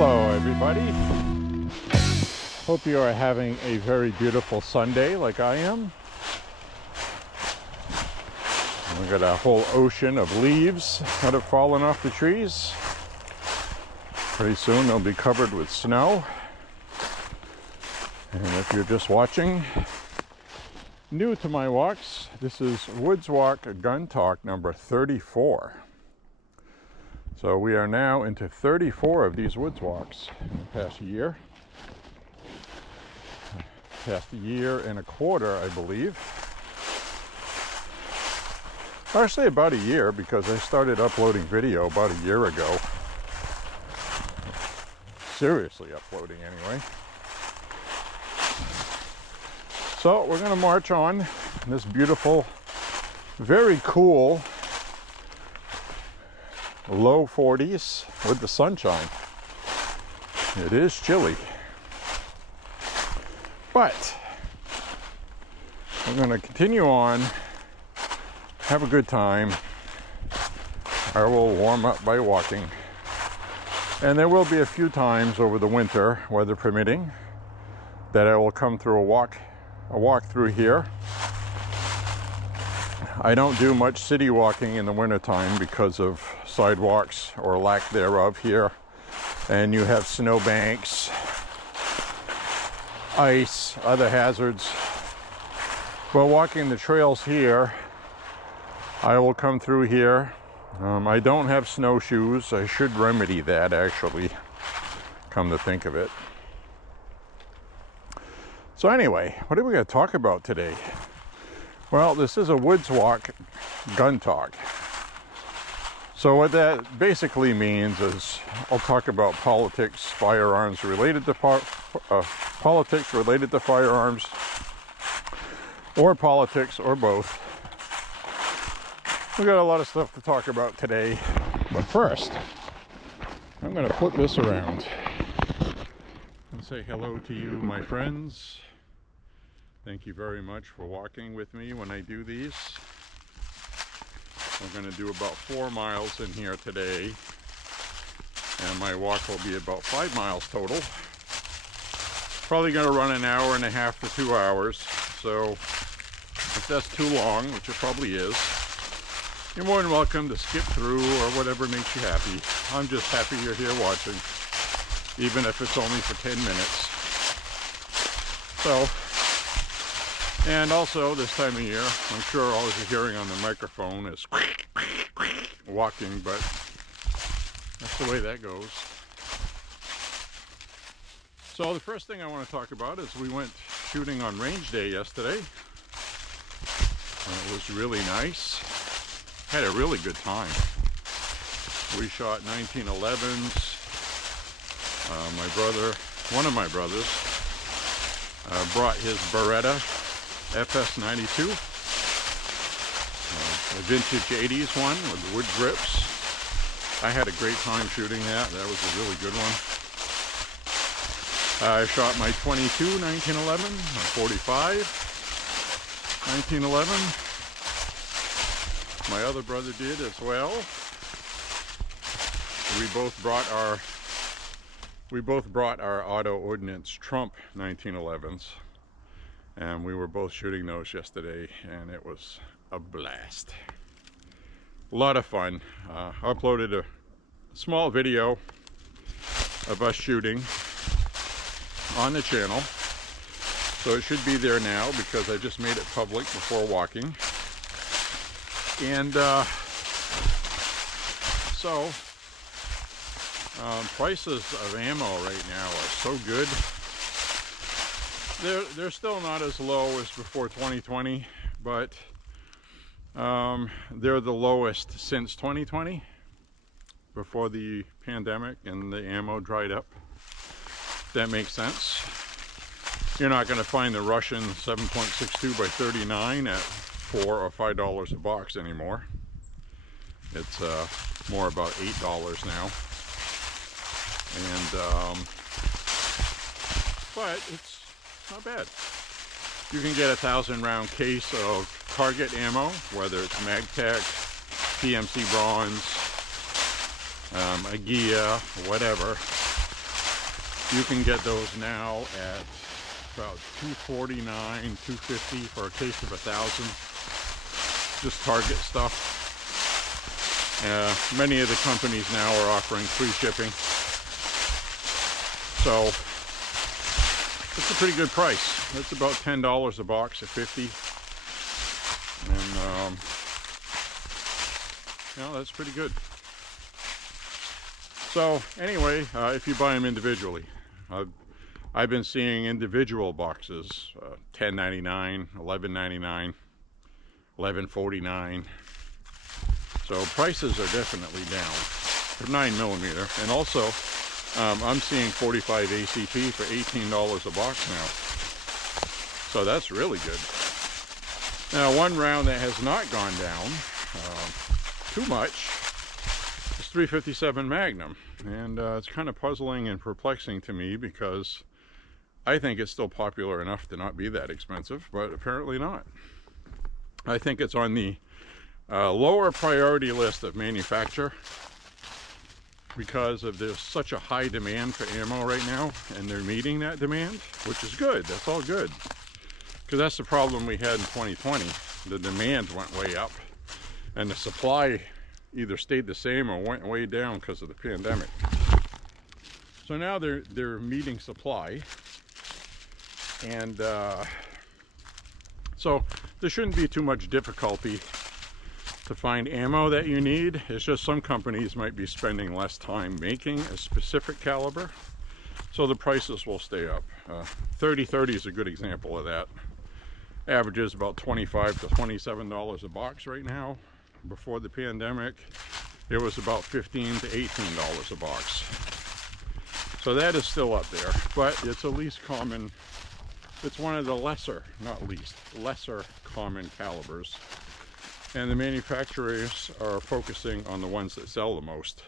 Hello everybody. Hope you are having a very beautiful Sunday like I am. We've got a whole ocean of leaves that have fallen off the trees. Pretty soon they'll be covered with snow. And if you're just watching, new to my walks, this is Woods Walk Gun Talk number 34. So we are now into 34 of these woods walks in the past year. Past a year and a quarter, I believe. Actually about a year, because I started uploading video about a year ago. Seriously uploading anyway. So we're going to march on this beautiful, very cool low 40s with the sunshine. It is chilly, but we're going to continue on, have a good time. I will warm up by walking, and there will be a few times over the winter, weather permitting, that I will come through a walk through here. I don't do much city walking in the wintertime because of sidewalks or lack thereof here. And you have snowbanks, ice, other hazards. But walking the trails here, I will come through here. I don't have snowshoes. I should remedy that, actually, come to think of it. So anyway, what are we going to talk about today? Well, this is a Woods Walk Gun Talk. So what that basically means is I'll talk about politics, firearms related to politics related to firearms, or politics, or both. We got a lot of stuff to talk about today, but first, I'm going to flip this around and say hello to you, my friends. Thank you very much for walking with me when I do these. We're going to do about 4 miles in here today, and my walk will be about 5 miles total. Probably going to run an hour and a half to 2 hours, so if that's too long, which it probably is, you're more than welcome to skip through or whatever makes you happy. I'm just happy you're here watching, even if it's only for 10 minutes. So, and also this time of year, I'm sure all you're hearing on the microphone is walking, but that's the way that goes. So the first thing I want to talk about is we went shooting on range day yesterday. It was really nice. Had a really good time. We shot 1911s. One of my brothers, brought his Beretta FS92, a vintage 80s one with wood grips. I had a great time shooting that. That was a really good one. I shot my 22 1911, a 45 1911. My other brother did as well. We both brought our Auto Ordnance Trump 1911s. And we were both shooting those yesterday, and it was a blast. A lot of fun. Uploaded a small video of us shooting on the channel. So it should be there now because I just made it public before walking. And prices of ammo right now are so good. They're still not as low as before 2020, but they're the lowest since 2020, before the pandemic and the ammo dried up. That makes sense. You're not going to find the Russian 7.62 by 39 at $4 or $5 a box anymore. It's more about $8 now. And but it's not bad. You can get a 1,000-round case of target ammo, whether it's Magtech, PMC Bronze, Agia, whatever. You can get those now at about $249, $250 for a case of 1,000. Just Target stuff. Many of the companies now are offering free shipping. So it's a pretty good price. It's about $10 a box at 50. And that's pretty good. So anyway, if you buy them individually, I've been seeing individual boxes, $10.99, $11.99, $11.49. So prices are definitely down for 9mm. And also, I'm seeing 45 ACP for $18 a box now. So that's really good. Now, one round that has not gone down too much is 357 Magnum. And it's kind of puzzling and perplexing to me because I think it's still popular enough to not be that expensive, but apparently not. I think it's on the lower priority list of manufacture because there's such a high demand for ammo right now, and they're meeting that demand, which is good. That's all good. Because that's the problem we had in 2020. The demand went way up, and the supply either stayed the same or went way down because of the pandemic. So now they're meeting supply, and so there shouldn't be too much difficulty to find ammo that you need. It's just some companies might be spending less time making a specific caliber, so the prices will stay up. 30-30 is a good example of that. Averages about $25 to $27 a box right now. Before the pandemic, it was about $15 to $18 a box. So that is still up there, but it's a least common, it's one of the lesser, not least, lesser common calibers. And the manufacturers are focusing on the ones that sell the most.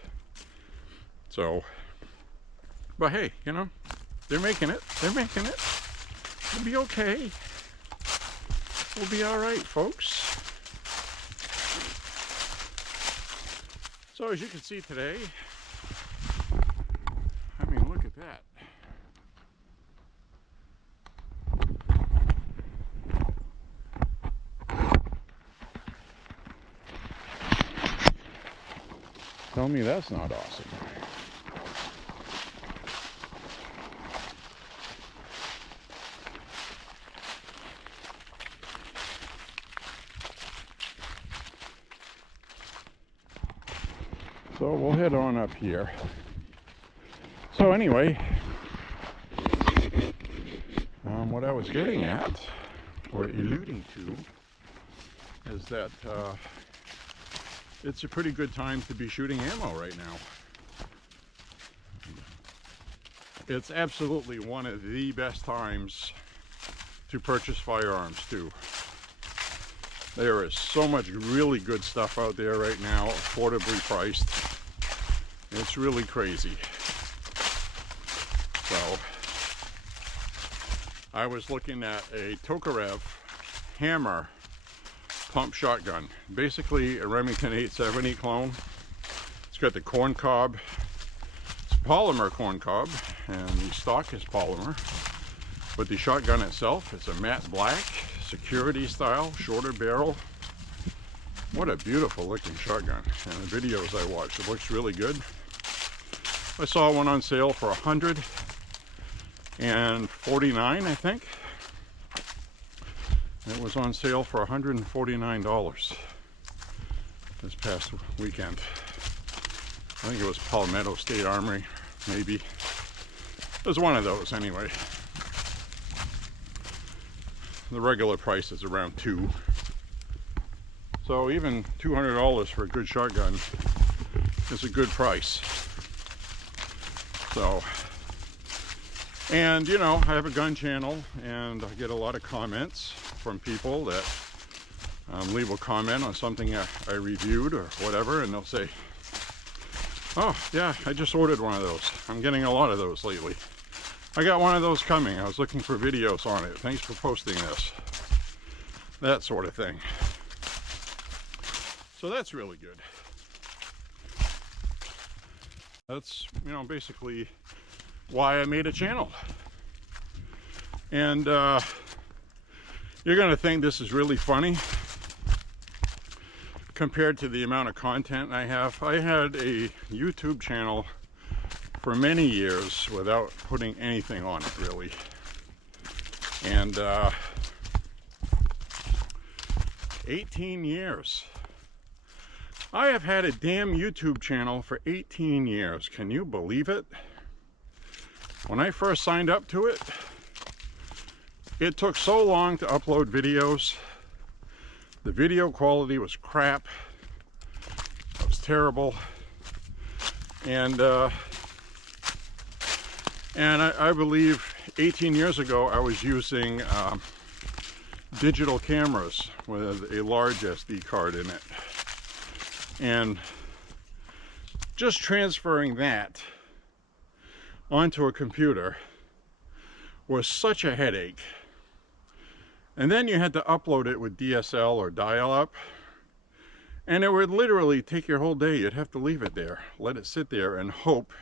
So, but hey, they're making it. They're making it. It'll be okay. We'll be all right, folks. So as you can see today, I mean, look at that. Tell me that's not awesome. So we'll head on up here. So anyway, what I was getting at, or alluding to, is that it's a pretty good time to be shooting ammo right now. It's absolutely one of the best times to purchase firearms too. There is so much really good stuff out there right now, affordably priced. It's really crazy. So I was looking at a Tokarev Hammer pump shotgun, basically a Remington 870 clone. It's got the corn cob. It's polymer corn cob, and the stock is polymer, but the shotgun itself is a matte black security style, shorter barrel. What a beautiful looking shotgun. And the videos I watched, it looks really good. I saw one on sale for $149, I think. It was on sale for $149 this past weekend. I think it was Palmetto State Armory, maybe. It was one of those anyway. The regular price is around $2. So even $200 for a good shotgun is a good price. So, and I have a gun channel, and I get a lot of comments from people that leave a comment on something I reviewed or whatever, and they'll say, oh yeah, I just ordered one of those. I'm getting a lot of those lately. I got one of those coming. I was looking for videos on it. Thanks for posting this. That sort of thing. So that's really good. That's, basically why I made a channel. And you're gonna think this is really funny compared to the amount of content I have. I had a YouTube channel for many years without putting anything on it, really. And 18 years. I have had a damn YouTube channel for 18 years. Can you believe it? When I first signed up to it, it took so long to upload videos. The video quality was crap. It was terrible. And I believe 18 years ago I was using digital cameras with a large SD card in it. And just transferring that onto a computer was such a headache. And then you had to upload it with DSL or dial-up, and it would literally take your whole day. You'd have to leave it there, let it sit there, and hope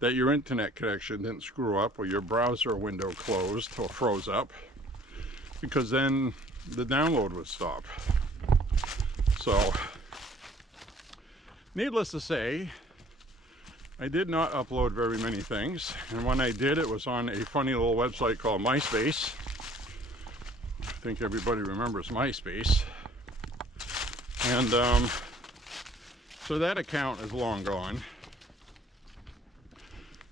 that your internet connection didn't screw up or your browser window closed or froze up, because then the download would stop. So, needless to say, I did not upload very many things, and when I did, it was on a funny little website called MySpace. I think everybody remembers MySpace. And so that account is long gone.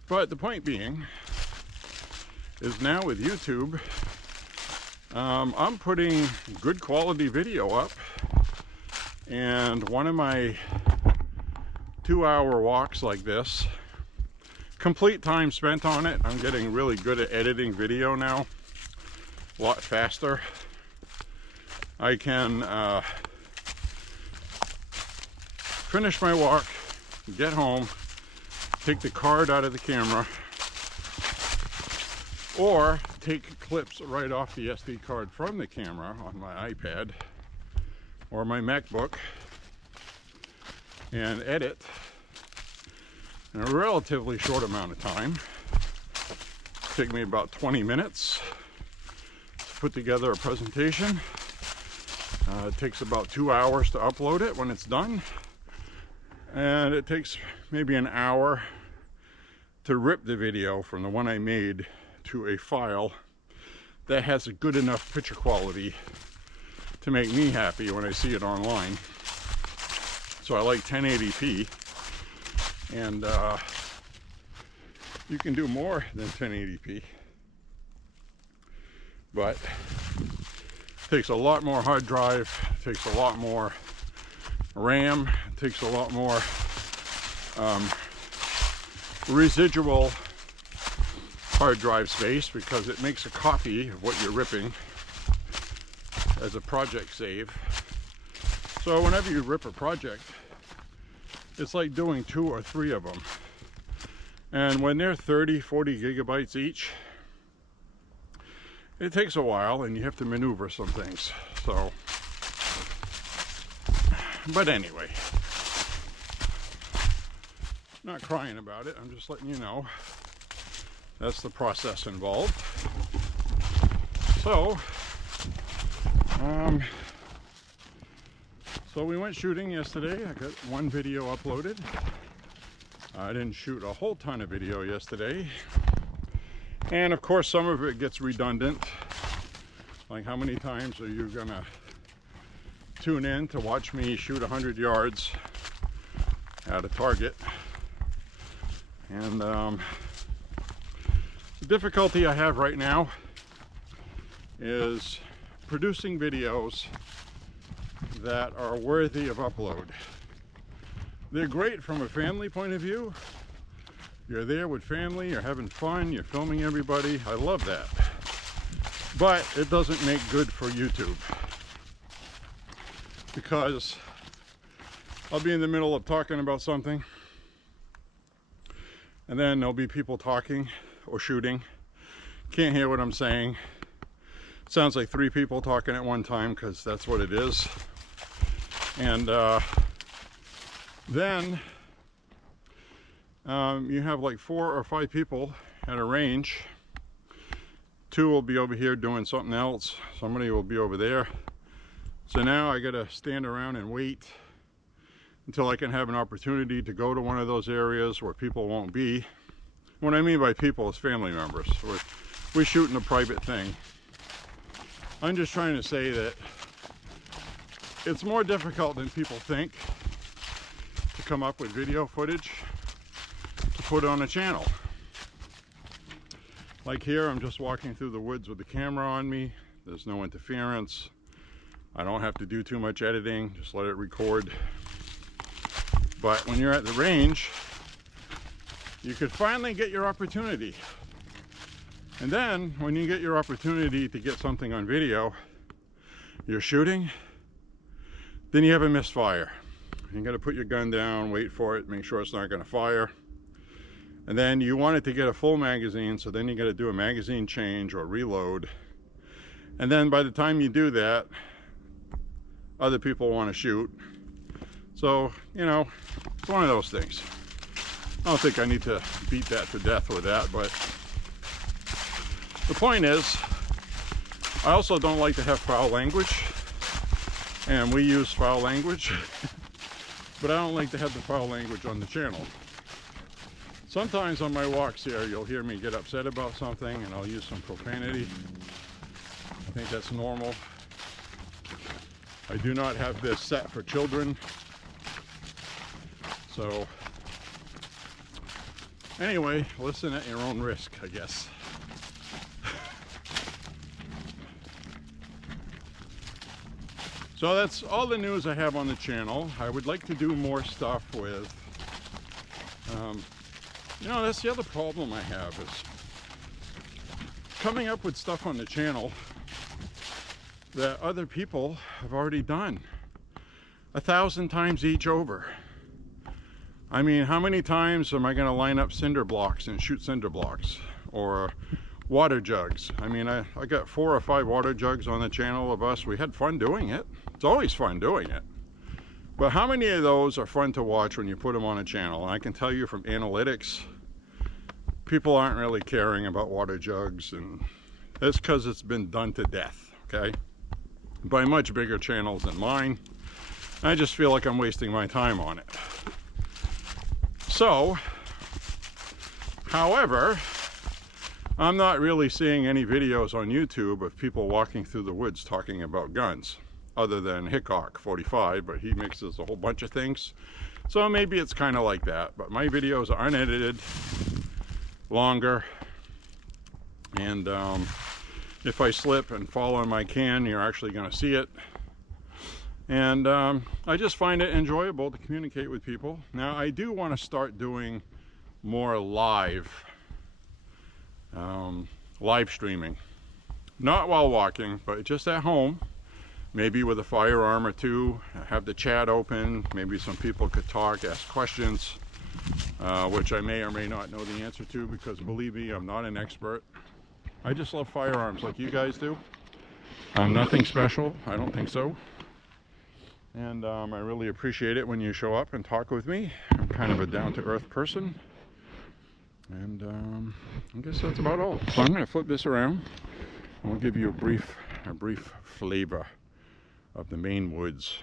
But the point being is now with YouTube, I'm putting good quality video up, and one of my 2-hour walks like this, complete time spent on it. I'm getting really good at editing video now, a lot faster. I can finish my walk, get home, take the card out of the camera, or take clips right off the SD card from the camera on my iPad or my MacBook and edit in a relatively short amount of time. Take me about 20 minutes to put together a presentation. It takes about 2 hours to upload it when it's done, and it takes maybe an hour to rip the video from the one I made to a file that has a good enough picture quality to make me happy when I see it online. So I like 1080p, and you can do more than 1080p, but it takes a lot more hard drive, it takes a lot more RAM, it takes a lot more residual hard drive space, because it makes a copy of what you're ripping as a project save. So whenever you rip a project, it's like doing 2 or 3 of them. And when they're 30, 40 gigabytes each, it takes a while and you have to maneuver some things. So, but anyway, not crying about it. I'm just letting you know that's the process involved. So, so we went shooting yesterday. I got one video uploaded. I didn't shoot a whole ton of video yesterday. And of course, some of it gets redundant. Like, how many times are you gonna tune in to watch me shoot 100 yards at a target? And the difficulty I have right now is producing videos that are worthy of upload. They're great from a family point of view. You're there with family, you're having fun, you're filming everybody. I love that. But it doesn't make good for YouTube, because I'll be in the middle of talking about something, and then there'll be people talking or shooting. Can't hear what I'm saying. Sounds like 3 people talking at one time, because that's what it is. And then you have like 4 or 5 people at a range. 2 will be over here doing something else. Somebody will be over there. So now I gotta stand around and wait until I can have an opportunity to go to one of those areas where people won't be. What I mean by people is family members. We're shooting a private thing. I'm just trying to say that it's more difficult than people think to come up with video footage to put on a channel. Like here, I'm just walking through the woods with the camera on me. There's no interference. I don't have to do too much editing, just let it record. But when you're at the range, you could finally get your opportunity. And then when you get your opportunity to get something on video, you're shooting, then you have a misfire. You gotta put your gun down, wait for it, make sure it's not gonna fire. And then you want it to get a full magazine, so then you gotta do a magazine change or reload. And then by the time you do that, other people wanna shoot. So, you know, it's one of those things. I don't think I need to beat that to death with that, but the point is, I also don't like to have foul language, and we use foul language, but I don't like to have the foul language on the channel. Sometimes on my walks here, you'll hear me get upset about something, and I'll use some profanity. I think that's normal. I do not have this set for children. So, anyway, listen at your own risk, I guess. So that's all the news I have on the channel. I would like to do more stuff with, you know, that's the other problem I have is coming up with stuff on the channel that other people have already done 1,000 times each over. I mean, how many times am I going to line up cinder blocks and shoot cinder blocks? Or water jugs. I mean, I got 4 or 5 water jugs on the channel of us. We had fun doing it. It's always fun doing it. But how many of those are fun to watch when you put them on a channel? And I can tell you from analytics, people aren't really caring about water jugs, and it's because it's been done to death, okay? By much bigger channels than mine. I just feel like I'm wasting my time on it. So, however, I'm not really seeing any videos on YouTube of people walking through the woods talking about guns, other than Hickok 45, but he mixes a whole bunch of things. So maybe it's kind of like that, but my videos are unedited, longer, and if I slip and fall on my can, you're actually going to see it. And I just find it enjoyable to communicate with people. Now, I do want to start doing more live streaming. Not while walking, but just at home. Maybe with a firearm or two. Have the chat open. Maybe some people could talk, ask questions, which I may or may not know the answer to, because believe me, I'm not an expert. I just love firearms like you guys do. I'm nothing special. I don't think so. And I really appreciate it when you show up and talk with me. I'm kind of a down-to-earth person. And I guess that's about all. So I'm going to flip this around and we'll give you a brief flavor of the Maine woods.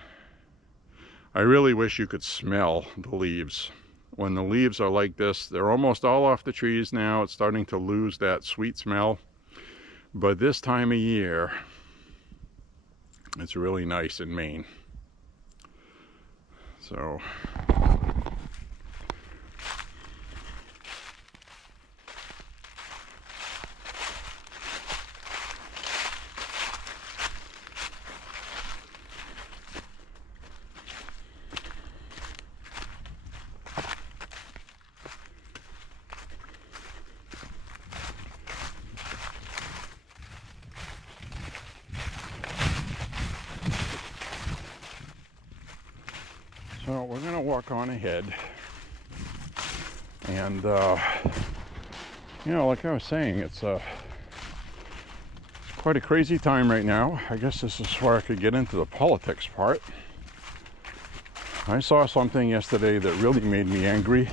I really wish you could smell the leaves. When the leaves are like this, they're almost all off the trees now. It's starting to lose that sweet smell. But this time of year, it's really nice in Maine. So we're going to walk on ahead, and you know, like I was saying, it's quite a crazy time right now. I guess this is where I could get into the politics part. I saw something yesterday that really made me angry.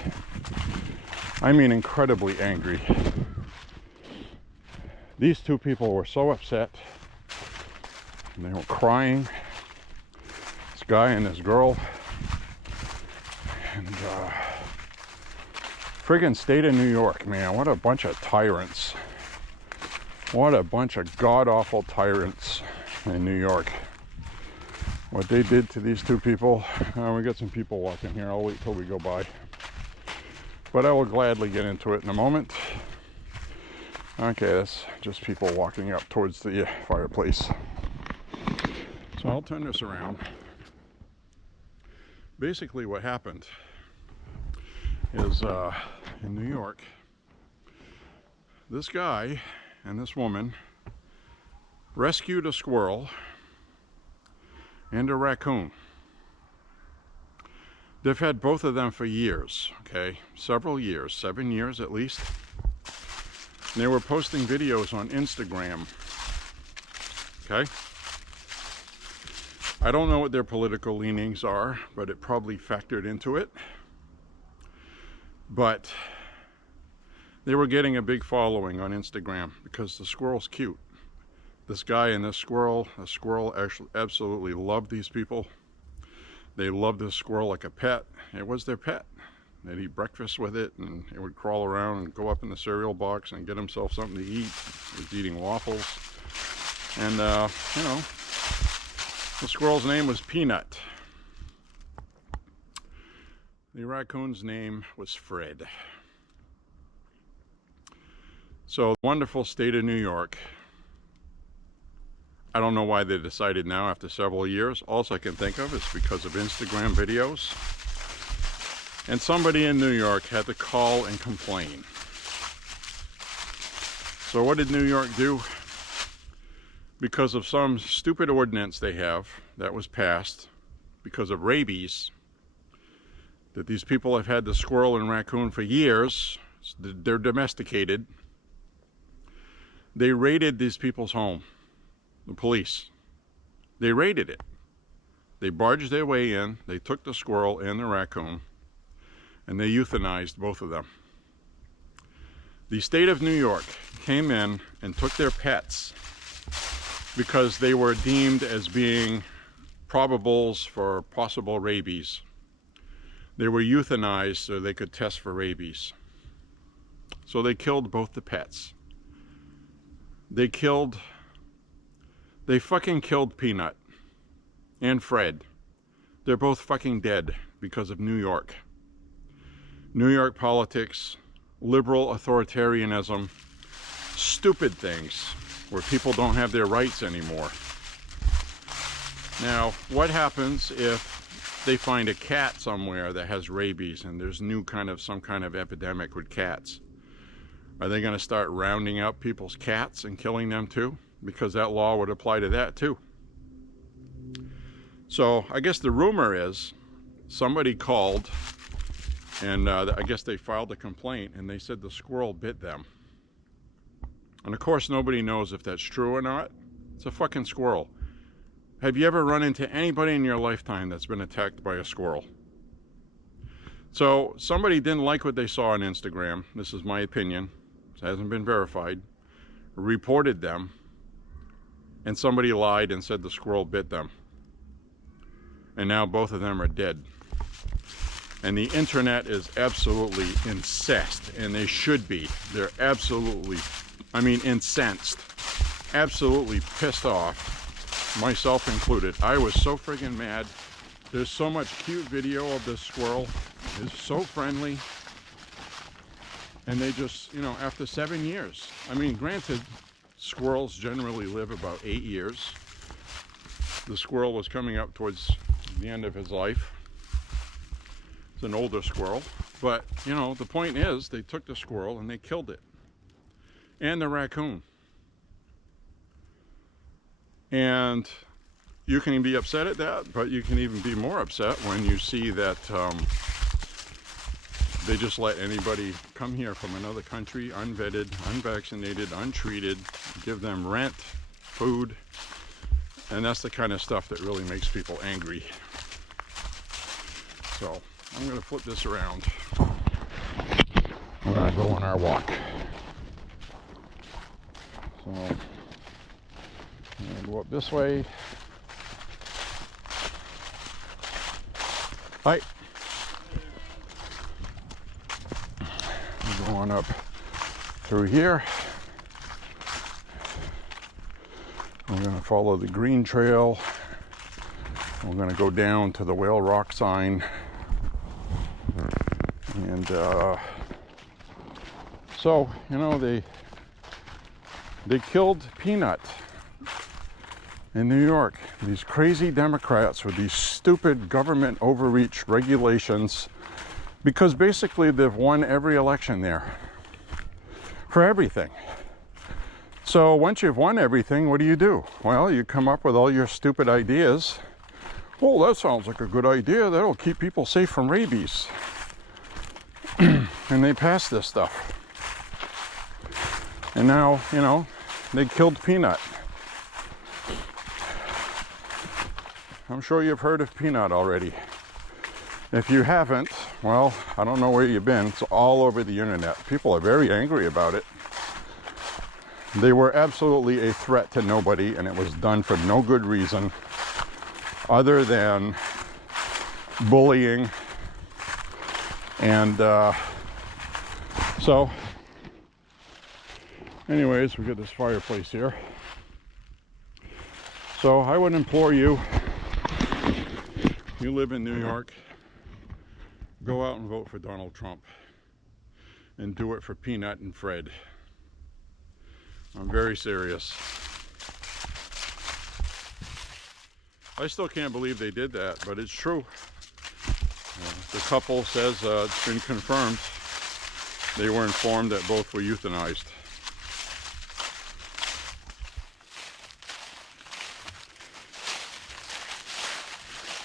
I mean, incredibly angry. These two people were so upset, and they were crying. This guy and this girl. And friggin' state of New York, man, what a bunch of tyrants. What a bunch of god-awful tyrants in New York. What they did to these two people. We got some people walking here. I'll wait till we go by. But I will gladly get into it in a moment. Okay, that's just people walking up towards the fireplace. So I'll turn this around. Basically what happened is in New York, this guy and this woman rescued a squirrel and a raccoon. They've had both of them for years, okay? Several years, 7 years at least. And they were posting videos on Instagram, okay? I don't know what their political leanings are, but it probably factored into it. But they were getting a big following on Instagram because the squirrel's cute. This guy and this squirrel, the squirrel actually absolutely loved these people. They loved this squirrel like a pet. It was their pet. They'd eat breakfast with it, and it would crawl around and go up in the cereal box and get himself something to eat. He was eating waffles. And, you know, the squirrel's name was Peanut. The raccoon's name was Fred. So, wonderful state of New York. I don't know why they decided now after several years. All I can think of is because of Instagram videos. And somebody in New York had to call and complain. So what did New York do? Because of some stupid ordinance they have that was passed because of rabies, that these people have had the squirrel and raccoon for years, they're domesticated. They raided these people's home. The police. They raided it. They barged their way in, they took the squirrel and the raccoon, and they euthanized both of them. The state of New York came in and took their pets because they were deemed as being probables for possible rabies. They were euthanized so they could test for rabies. So they killed both the pets. They fucking killed Peanut and Fred. They're both fucking dead because of New York. New York politics, liberal authoritarianism, stupid things where people don't have their rights anymore. Now, what happens if they find a cat somewhere that has rabies and there's some kind of epidemic with cats? Are they going to start rounding up people's cats and killing them too? Because that law would apply to that too. So I guess the rumor is somebody called and I guess they filed a complaint and they said the squirrel bit them. And of course nobody knows if that's true or not. It's a fucking squirrel. Have you ever run into anybody in your lifetime that's been attacked by a squirrel? So somebody didn't like what they saw on Instagram. This is my opinion. It hasn't been verified. Reported them. And somebody lied and said the squirrel bit them. And now both of them are dead. And the internet is absolutely incensed, and they should be. They're absolutely, incensed. Absolutely pissed off, myself included. I was so friggin' mad. There's so much cute video of this squirrel. It's so friendly. And they just, after 7 years. Granted, squirrels generally live about 8 years. The squirrel was coming up towards the end of his life. It's an older squirrel. But, the point is, they took the squirrel and they killed it. And the raccoon. And you can be upset at that, but you can even be more upset when you see that they just let anybody come here from another country, unvetted, unvaccinated, untreated, give them rent, food, and that's the kind of stuff that really makes people angry. So I'm going to flip this around. We're going to go on our walk. So I'll go up this way. Hi. Go on up through here. We're going to follow the green trail. We're going to go down to the Whale Rock sign. And so, you know, they killed Peanut in New York. These crazy Democrats with these stupid government overreach regulations, because basically they've won every election there for everything. So once you've won everything, what do? Well, you come up with all your stupid ideas. Well, that sounds like a good idea. That'll keep people safe from rabies. And they passed this stuff. And now, you know, they killed Peanut. I'm sure you've heard of Peanut already. If you haven't, well, I don't know where you've been. It's all over the internet. People are very angry about it. They were absolutely a threat to nobody, and it was done for no good reason other than bullying. And so anyways, we got this fireplace here. So I would implore you, you live in New York, go out and vote for Donald Trump, and do it for Peanut and Fred. I'm very serious. I still can't believe they did that, but it's true. The couple says it's been confirmed. They were informed that both were euthanized.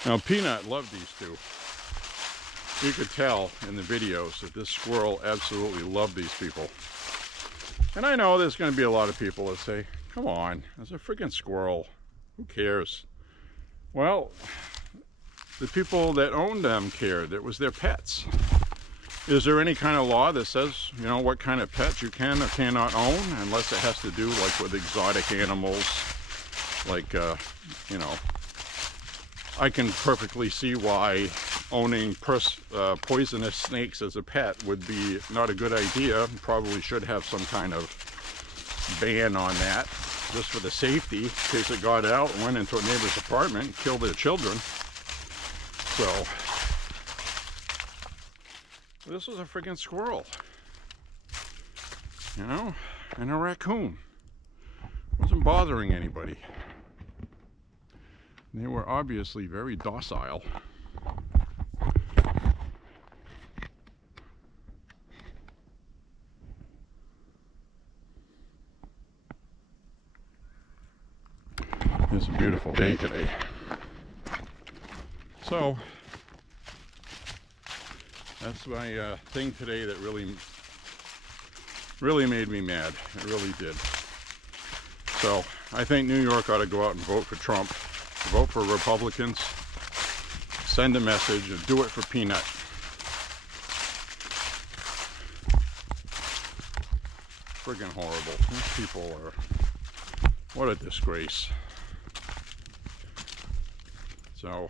Now, Peanut loved these two. You could tell in the videos that this squirrel absolutely loved these people. And I know there's going to be a lot of people that say, come on, it's a freaking squirrel. Who cares? Well, the people that owned them cared. It was their pets. Is there any kind of law that says, you know, what kind of pets you can or cannot own, unless it has to do like with exotic animals? Like, you know, I can perfectly see why owning poisonous snakes as a pet would be not a good idea. Probably should have some kind of ban on that, just for the safety, in case it got out and went into a neighbor's apartment and killed their children. So, this was a freaking squirrel, you know, and a raccoon. Wasn't bothering anybody. They were obviously very docile. It's a beautiful day today. So, that's my thing today that really made me mad. It really did. So, I think New York ought to go out and vote for Trump. Vote for Republicans. Send a message and do it for Peanut. Friggin' horrible. These people are... what a disgrace. So,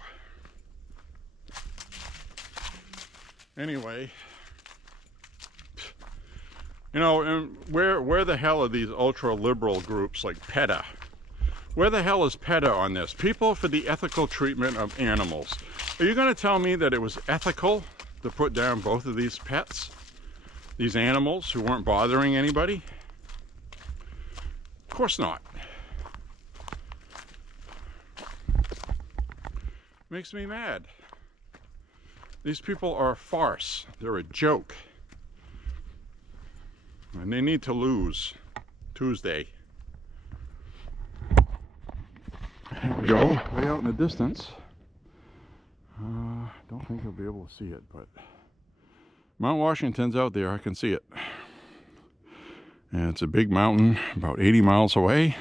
anyway, you know, and where the hell are these ultra-liberal groups like PETA? Where the hell is PETA on this? People for the ethical treatment of animals. Are you going to tell me that it was ethical to put down both of these pets? These animals who weren't bothering anybody? Of course not. Makes me mad. These people are a farce. They're a joke. And they need to lose Tuesday. There we go. Way out in the distance. Don't think you'll be able to see it, but Mount Washington's out there. I can see it. And it's a big mountain about 80 miles away.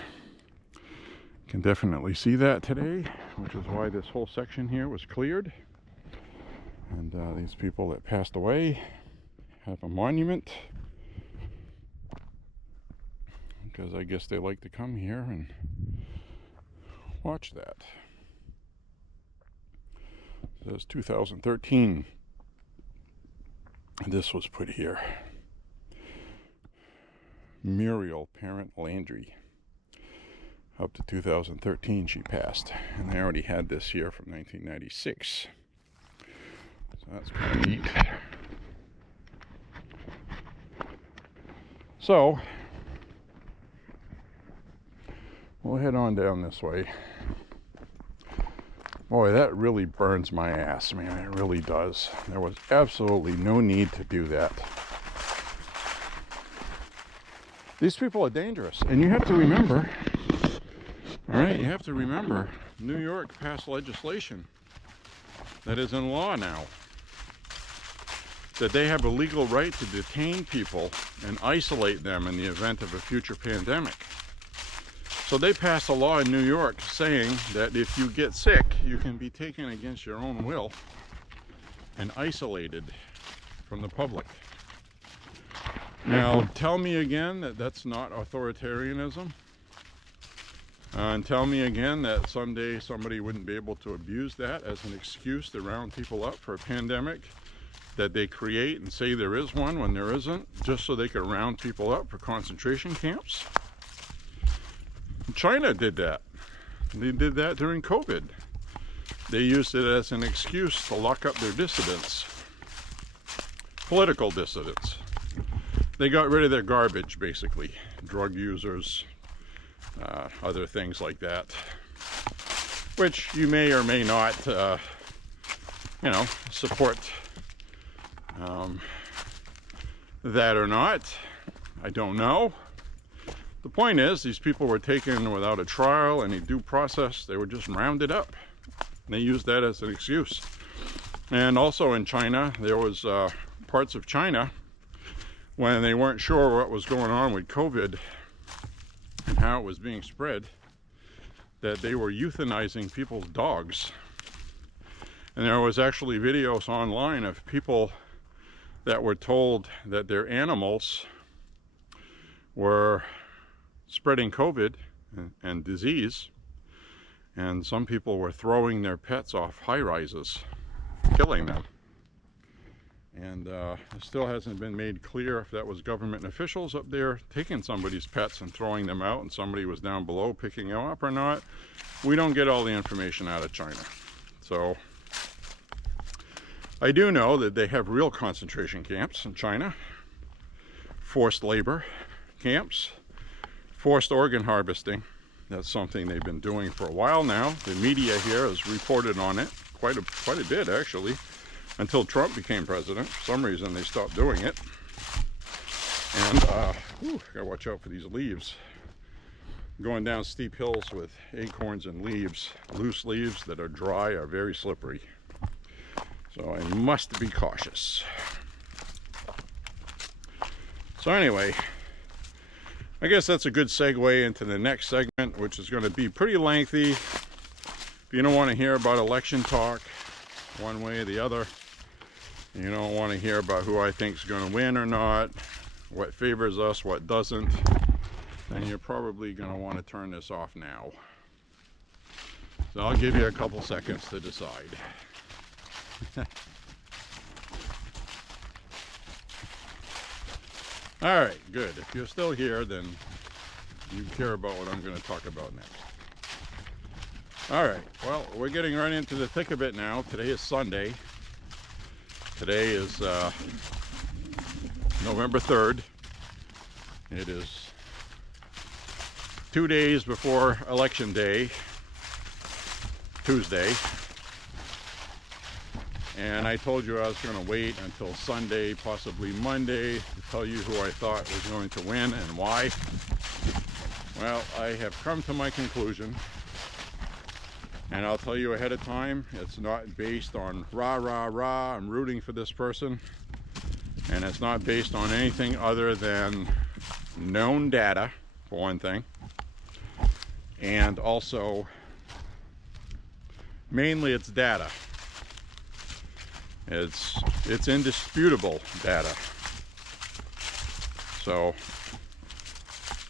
Can definitely see that today, which is why this whole section here was cleared. And these people that passed away have a monument. because I guess they like to come here and watch that. It says 2013. This was put here. Muriel Parent Landry. Up to 2013 she passed. And they already had this here from 1996. So that's kind of neat. So, we'll head on down this way. Boy, that really burns my ass, man. It really does. There was absolutely no need to do that. These people are dangerous. And you have to remember, all right, you have to remember, New York passed legislation that is in law now, that they have a legal right to detain people and isolate them in the event of a future pandemic. So they passed a law in New York saying that if you get sick, you can be taken against your own will and isolated from the public. Now, tell me again that that's not authoritarianism. And tell me again that someday somebody wouldn't be able to abuse that as an excuse to round people up for a pandemic that they create and say there is one when there isn't, just so they could round people up for concentration camps. China did that. They did that during COVID. They used it as an excuse to lock up their dissidents, political dissidents. They got rid of their garbage, basically. Drug users, other things like that, which you may or may not, support that or not. I don't know. The point is, these people were taken without a trial, any due process. They were just rounded up. And they used that as an excuse. And also in China, there was parts of China when they weren't sure what was going on with COVID and how it was being spread, that they were euthanizing people's dogs. And there was actually videos online of people that were told that their animals were spreading COVID and disease, and some people were throwing their pets off high-rises, killing them. And it still hasn't been made clear if that was government officials up there taking somebody's pets and throwing them out and somebody was down below picking them up or not. We don't get all the information out of China. So I do know that they have real concentration camps in China, forced labor camps, forced organ harvesting. That's something they've been doing for a while now. The media here has reported on it quite a bit, actually, until Trump became president. For some reason, they stopped doing it. And, gotta watch out for these leaves. Going down steep hills with acorns and leaves, loose leaves that are dry are very slippery. So I must be cautious. So anyway, I guess that's a good segue into the next segment, which is going to be pretty lengthy. If you don't want to hear about election talk one way or the other, you don't want to hear about who I think is going to win or not, what favors us, what doesn't, then you're probably going to want to turn this off now. So I'll give you a couple seconds to decide. All right, good. If you're still here, then you care about what I'm going to talk about next. All right, well, we're getting right into the thick of it now. Today is Sunday. Today is November 3rd. It is 2 days before Election Day, Tuesday. And I told you I was going to wait until Sunday, possibly Monday, to tell you who I thought was going to win and why. Well, I have come to my conclusion. And I'll tell you ahead of time, it's not based on rah, rah, rah, I'm rooting for this person. And it's not based on anything other than known data, for one thing. And also, mainly it's data. It's indisputable data. So,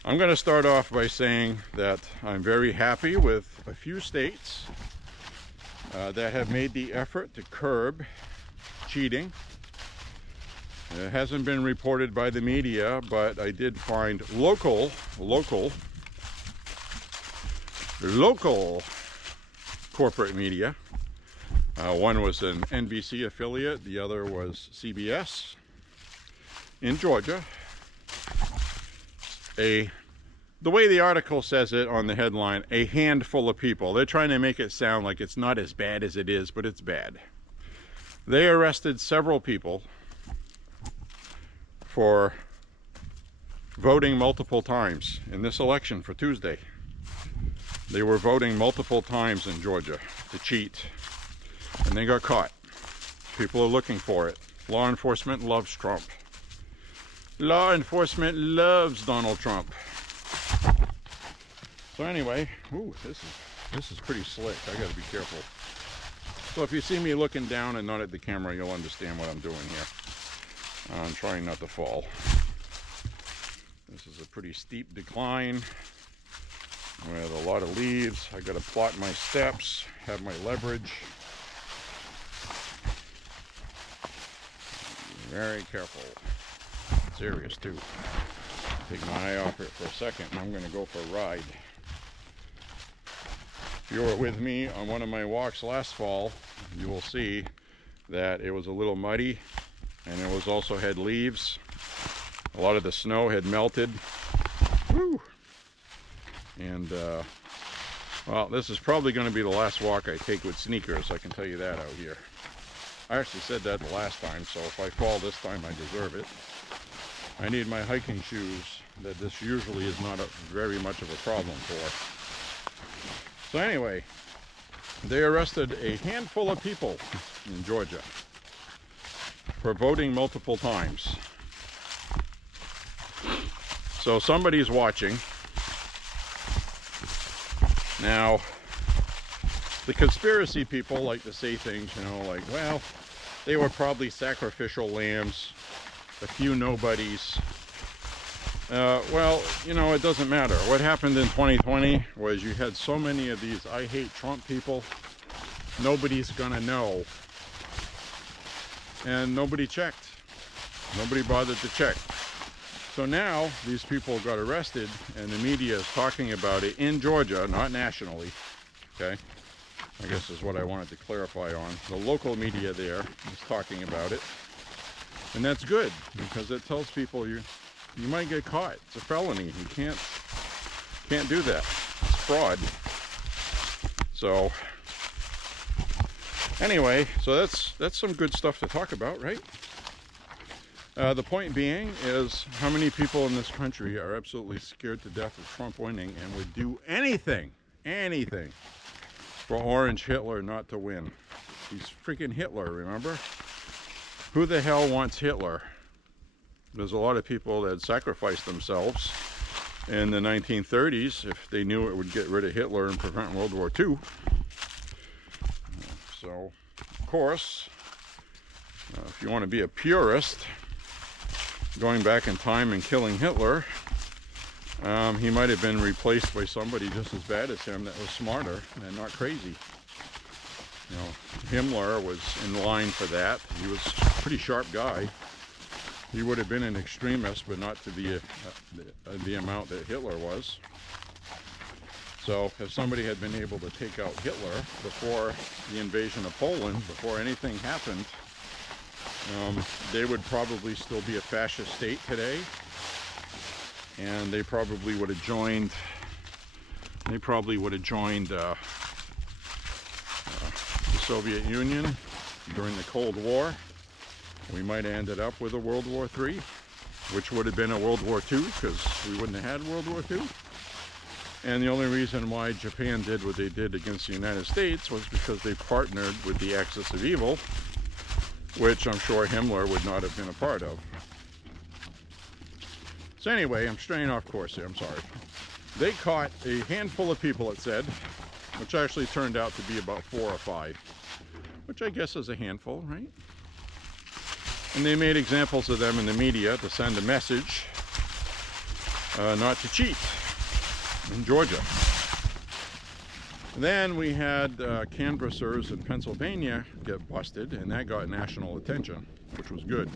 I'm going to start off by saying that I'm very happy with a few states that have made the effort to curb cheating. It hasn't been reported by the media, but I did find local corporate media. One was an NBC affiliate, the other was CBS in Georgia. The way the article says it on the headline, a handful of people. They're trying to make it sound like it's not as bad as it is, but it's bad. They arrested several people for voting multiple times in this election for Tuesday. They were voting multiple times in Georgia to cheat, and they got caught. People are looking for it. Law enforcement loves Trump. Law enforcement loves Donald Trump. So anyway, ooh, this is pretty slick. I gotta be careful. So if you see me looking down and not at the camera, you'll understand what I'm doing here. I'm trying not to fall. This is a pretty steep decline with a lot of leaves. I gotta plot my steps, have my leverage. Very careful. Serious too. Take my eye off it for a second and I'm gonna go for a ride. If you were with me on one of my walks last fall, you will see that it was a little muddy and it was also had leaves. A lot of the snow had melted. Woo! And well, this is probably going to be the last walk I take with sneakers, I can tell you that out here. I actually said that the last time, so if I fall this time, I deserve it. I need my hiking shoes that this usually is not very much of a problem for. So anyway, they arrested a handful of people in Georgia for voting multiple times. So somebody's watching. Now, the conspiracy people like to say things, you know, like, well, they were probably sacrificial lambs, a few nobodies. Well, you know, it doesn't matter. What happened in 2020 was you had so many of these I hate Trump people, nobody's gonna know. And nobody checked. Nobody bothered to check. So now these people got arrested and the media is talking about it in Georgia, not nationally. Okay? I guess is what I wanted to clarify on. The local media there is talking about it. And that's good because it tells people you might get caught. It's a felony. You can't do that. It's fraud. So anyway, so that's some good stuff to talk about, right? The point being is how many people in this country are absolutely scared to death of Trump winning and would do anything for Orange Hitler not to win. He's freaking Hitler, remember? Who the hell wants Hitler? There's a lot of people that sacrificed themselves in the 1930s if they knew it would get rid of Hitler and prevent World War II. So, of course, if you want to be a purist, going back in time and killing Hitler, he might have been replaced by somebody just as bad as him that was smarter and not crazy. You know, Himmler was in line for that. He was a pretty sharp guy. He would have been an extremist, but not to the amount that Hitler was. So if somebody had been able to take out Hitler before the invasion of Poland, before anything happened, they would probably still be a fascist state today, and they probably would have joined. The Soviet Union during the Cold War. We might have ended up with a World War III, which would have been a World War II because we wouldn't have had World War II. And the only reason why Japan did what they did against the United States was because they partnered with the Axis of Evil, which I'm sure Himmler would not have been a part of. So anyway, I'm straying off course here, I'm sorry. They caught a handful of people, it said, which actually turned out to be about 4 or 5, which I guess is a handful, right? And they made examples of them in the media to send a message not to cheat in Georgia. Then we had canvassers in Pennsylvania get busted, and that got national attention, which was good.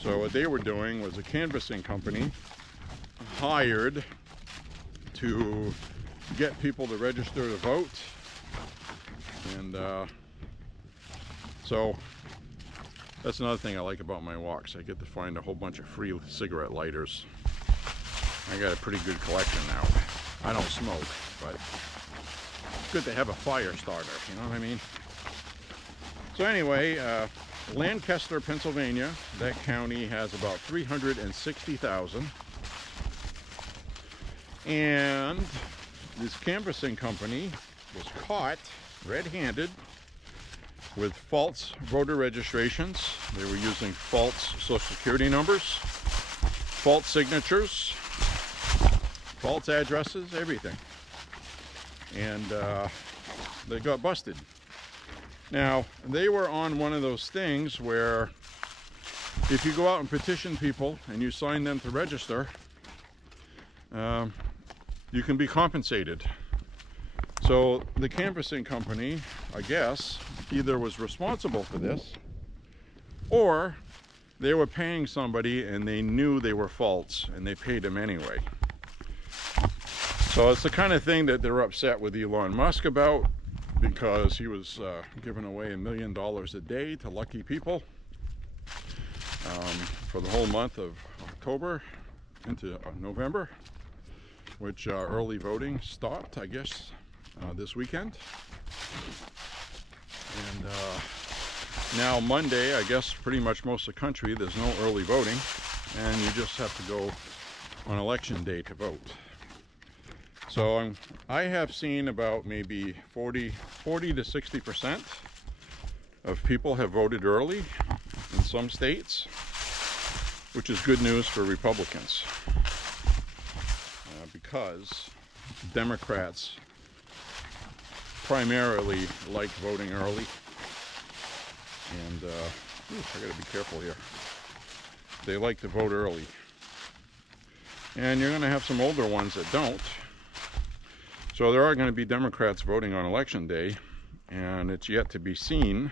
So what they were doing was a canvassing company hired to get people to register to vote. And so that's another thing I like about my walks. I get to find a whole bunch of free cigarette lighters. I got a pretty good collection now. I don't smoke, but it's good to have a fire starter, you know what I mean? So anyway, Lancaster, Pennsylvania, that county has about 360,000. And this canvassing company was caught red-handed with false voter registrations. They were using false social security numbers, false signatures, false addresses, everything. And they got busted. Now, they were on one of those things where if you go out and petition people and you sign them to register, you can be compensated. So the canvassing company, I guess, either was responsible for this, or they were paying somebody and they knew they were false and they paid them anyway. So it's the kind of thing that they're upset with Elon Musk about, because he was giving away $1 million a day to lucky people for the whole month of October into November, which early voting stopped, I guess, this weekend. And now Monday, I guess pretty much most of the country, there's no early voting, and you just have to go on election day to vote. So I have seen about maybe 40 to 60% of people have voted early in some states, which is good news for Republicans, because Democrats primarily like voting early. And I gotta be careful here. They like to vote early. And you're gonna have some older ones that don't. So there are going to be Democrats voting on election day, and it's yet to be seen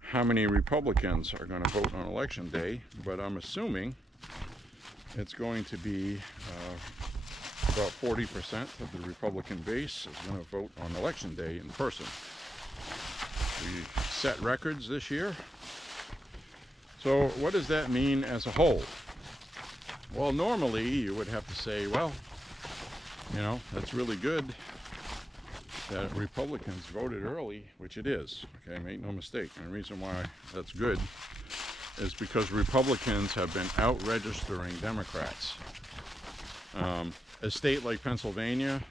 how many Republicans are going to vote on election day, but I'm assuming it's going to be about 40% of the Republican base is going to vote on election day in person. We set records this year. So what does that mean as a whole? Well, normally you would have to say, well, you know, that's really good that Republicans voted early, which it is, okay, make no mistake. And the reason why that's good is because Republicans have been out registering Democrats. A state like Pennsylvania,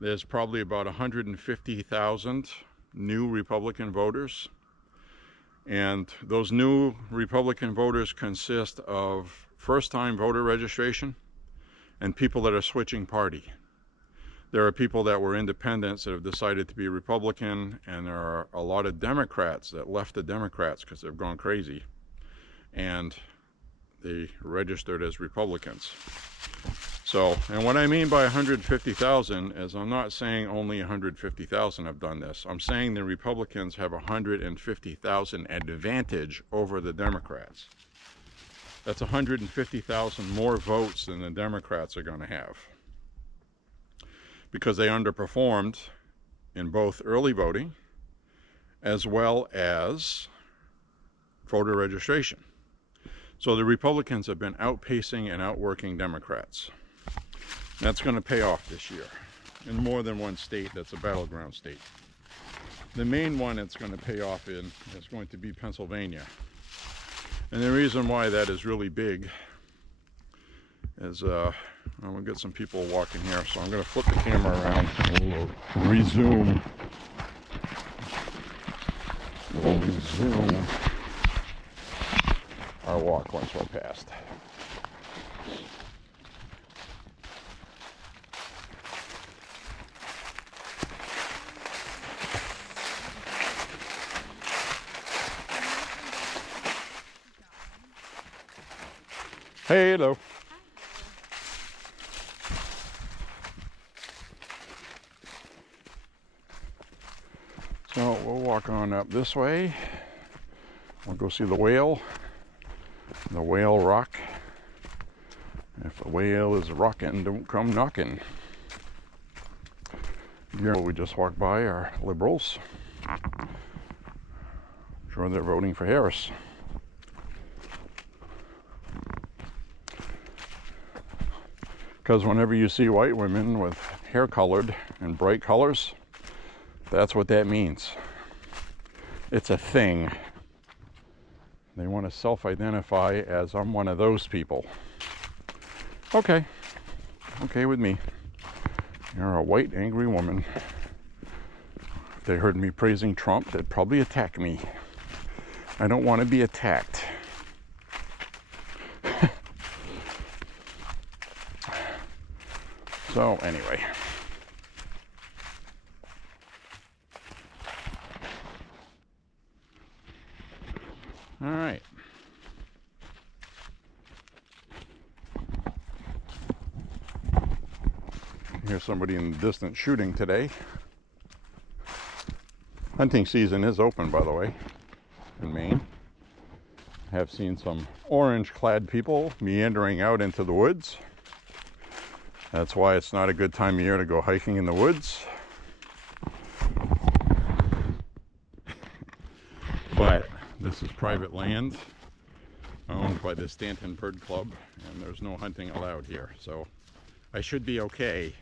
there's probably about 150,000 new Republican voters. And those new Republican voters consist of first-time voter registration and people that are switching party. There are people that were independents that have decided to be Republican, and there are a lot of Democrats that left the Democrats because they've gone crazy, and they registered as Republicans. So, and what I mean by 150,000 is I'm not saying only 150,000 have done this. I'm saying the Republicans have 150,000 advantage over the Democrats. That's 150,000 more votes than the Democrats are going to have, because they underperformed in both early voting as well as voter registration. So the Republicans have been outpacing and outworking Democrats. That's going to pay off this year in more than one state that's a battleground state. The main one it's going to pay off in is going to be Pennsylvania. And the reason why that is really big is, I'm going to get some people walking here, so I'm going to flip the camera around and we'll resume. We'll resume our walk once we're past. Hello. So we'll walk on up this way. We'll go see the whale rock. If the whale is rocking, don't come knocking. Here we just walked by are liberals. Sure they're voting for Harris. Because whenever you see white women with hair colored in bright colors, that's what that means. It's a thing. They want to self-identify as I'm one of those people. Okay. Okay with me. You're a white, angry woman. If they heard me praising Trump, they'd probably attack me. I don't want to be attacked. So, anyway. All right. Here's somebody in the distance shooting today. Hunting season is open, by the way, in Maine. I have seen some orange-clad people meandering out into the woods. That's why it's not a good time of year to go hiking in the woods. But this is private land owned by the Stanton Bird Club, and there's no hunting allowed here. So I should be okay.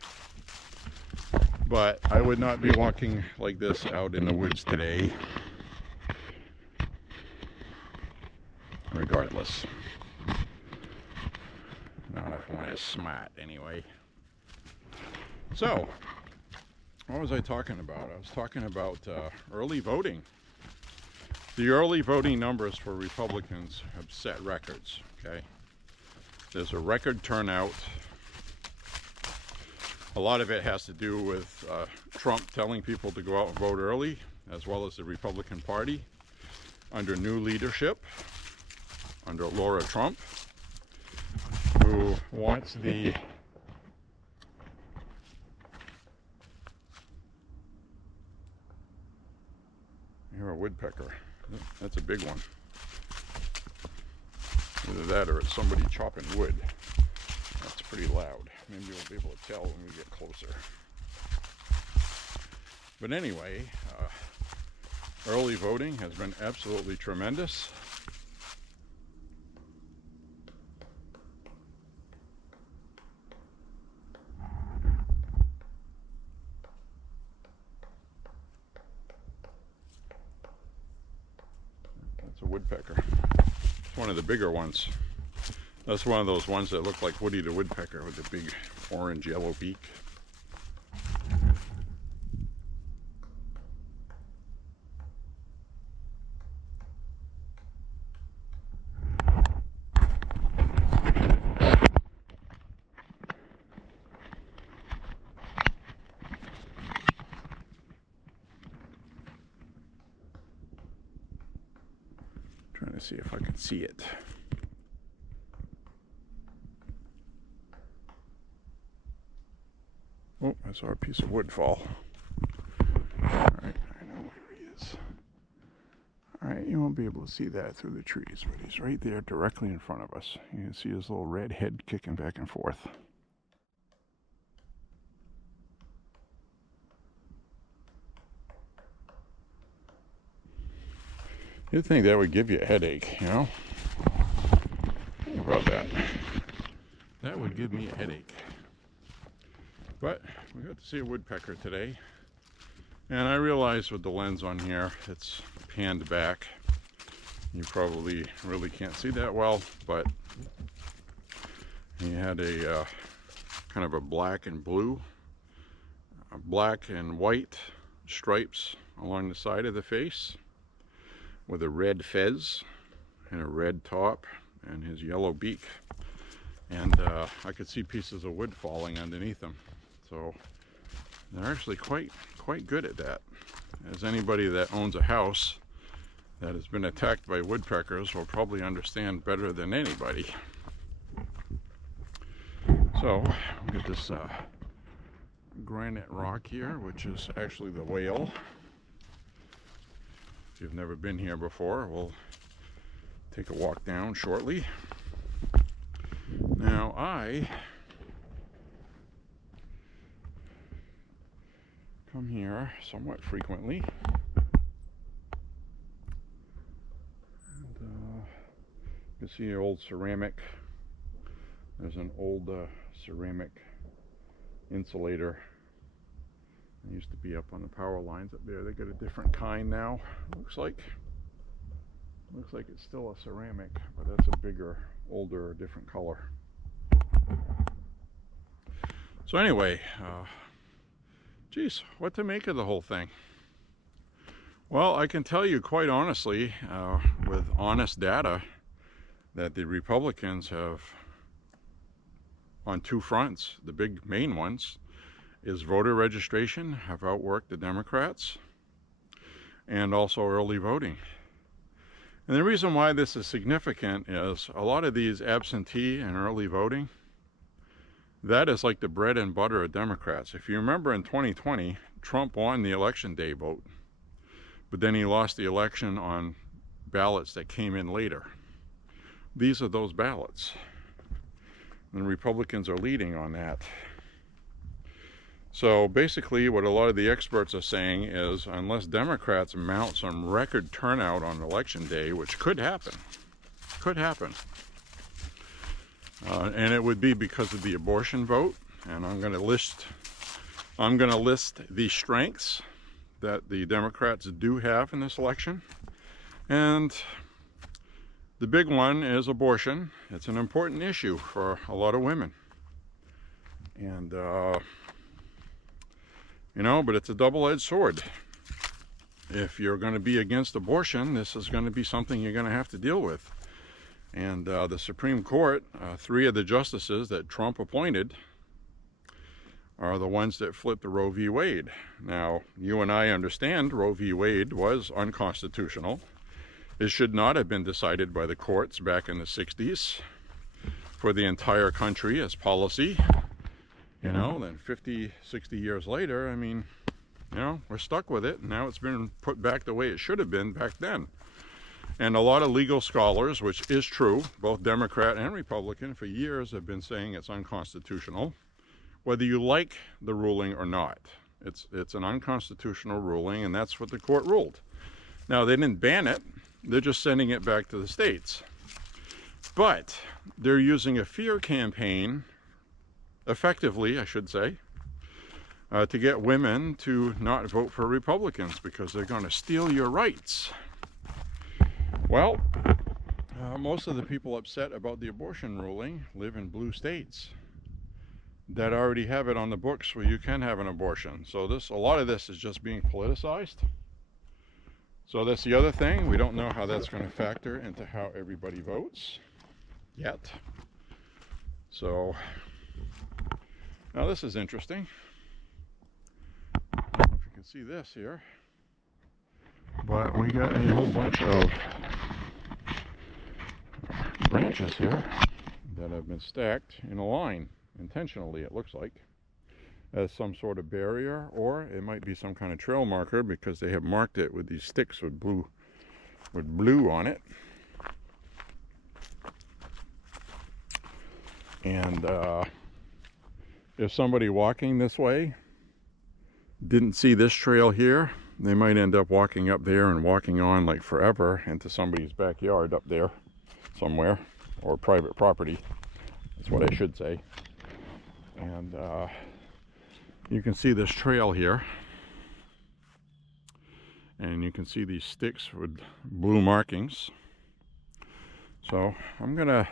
But I would not be walking like this out in the woods today. Regardless. Not if one is smart, anyway. So, what was I talking about? I was talking about early voting. The early voting numbers for Republicans have set records, okay? There's a record turnout. A lot of it has to do with Trump telling people to go out and vote early, as well as the Republican Party under new leadership, under Laura Trump, who wants the You're a woodpecker. That's a big one. Either that or it's somebody chopping wood. That's pretty loud. Maybe you'll be able to tell when we get closer. But anyway, early voting has been absolutely tremendous. A woodpecker. It's one of the bigger ones. That's one of those ones that look like Woody the Woodpecker with the big orange yellow beak. Trying to see if I can see it. Oh, I saw a piece of wood fall. Alright, I know where he is. Alright, you won't be able to see that through the trees, but he's right there directly in front of us. You can see his little red head kicking back and forth. You'd think that would give you a headache, you know? Think about that. That would give me a headache. But we got to see a woodpecker today. And I realize with the lens on here, it's panned back. You probably really can't see that well, but he had a kind of a black and blue, black and white stripes along the side of the face, with a red fez and a red top and his yellow beak. And I could see pieces of wood falling underneath him. So they're actually quite good at that. As anybody that owns a house that has been attacked by woodpeckers will probably understand better than anybody. So we got this granite rock here, which is actually the whale. you've never been here before, we'll take a walk down shortly. Now, I come here somewhat frequently. And, you can see the old ceramic. There's an old ceramic insulator. It used to be up on the power lines up there. They got a different kind now. Looks like it's still a ceramic, but that's a bigger, older, different color. So anyway, geez, what to make of the whole thing? Well, I can tell you quite honestly, with honest data, that the Republicans have, on two fronts, the big main ones, is voter registration, have outworked the Democrats, and also early voting. And the reason why this is significant is a lot of these absentee and early voting, that is like the bread and butter of Democrats. If you remember in 2020, Trump won the election day vote, but then he lost the election on ballots that came in later. These are those ballots. And Republicans are leading on that. So basically what a lot of the experts are saying is, unless Democrats mount some record turnout on election day, which could happen, and it would be because of the abortion vote, and I'm going to list the strengths that the Democrats do have in this election. And the big one is abortion. It's an important issue for a lot of women. And you know, but it's a double-edged sword. If you're going to be against abortion, this is going to be something you're going to have to deal with. And the Supreme Court, 3 of the justices that Trump appointed are the ones that flipped the Roe v. Wade. Now, you and I understand Roe v. Wade was unconstitutional. It should not have been decided by the courts back in the 60s for the entire country as policy. You know, then 50, 60 years later, I mean, you know, we're stuck with it. And now it's been put back the way it should have been back then. And a lot of legal scholars, which is true, both Democrat and Republican, for years have been saying it's unconstitutional, whether you like the ruling or not. It's an unconstitutional ruling, and that's what the court ruled. Now, they didn't ban it. They're just sending it back to the states. But they're using a fear campaign, effectively, I should say, to get women to not vote for Republicans because they're going to steal your rights. Well, most of the people upset about the abortion ruling live in blue states that already have it on the books where you can have an abortion. So a lot of this is just being politicized. So that's the other thing. We don't know how that's going to factor into how everybody votes yet. So now this is interesting. I don't know if you can see this here, but we got a whole bunch of branches here that have been stacked in a line intentionally, it looks like, as some sort of barrier, or it might be some kind of trail marker because they have marked it with these sticks with blue on it. And if somebody walking this way didn't see this trail here, they might end up walking up there and walking on like forever into somebody's backyard up there somewhere, or private property, that's what I should say. And you can see this trail here, and you can see these sticks with blue markings. So I'm gonna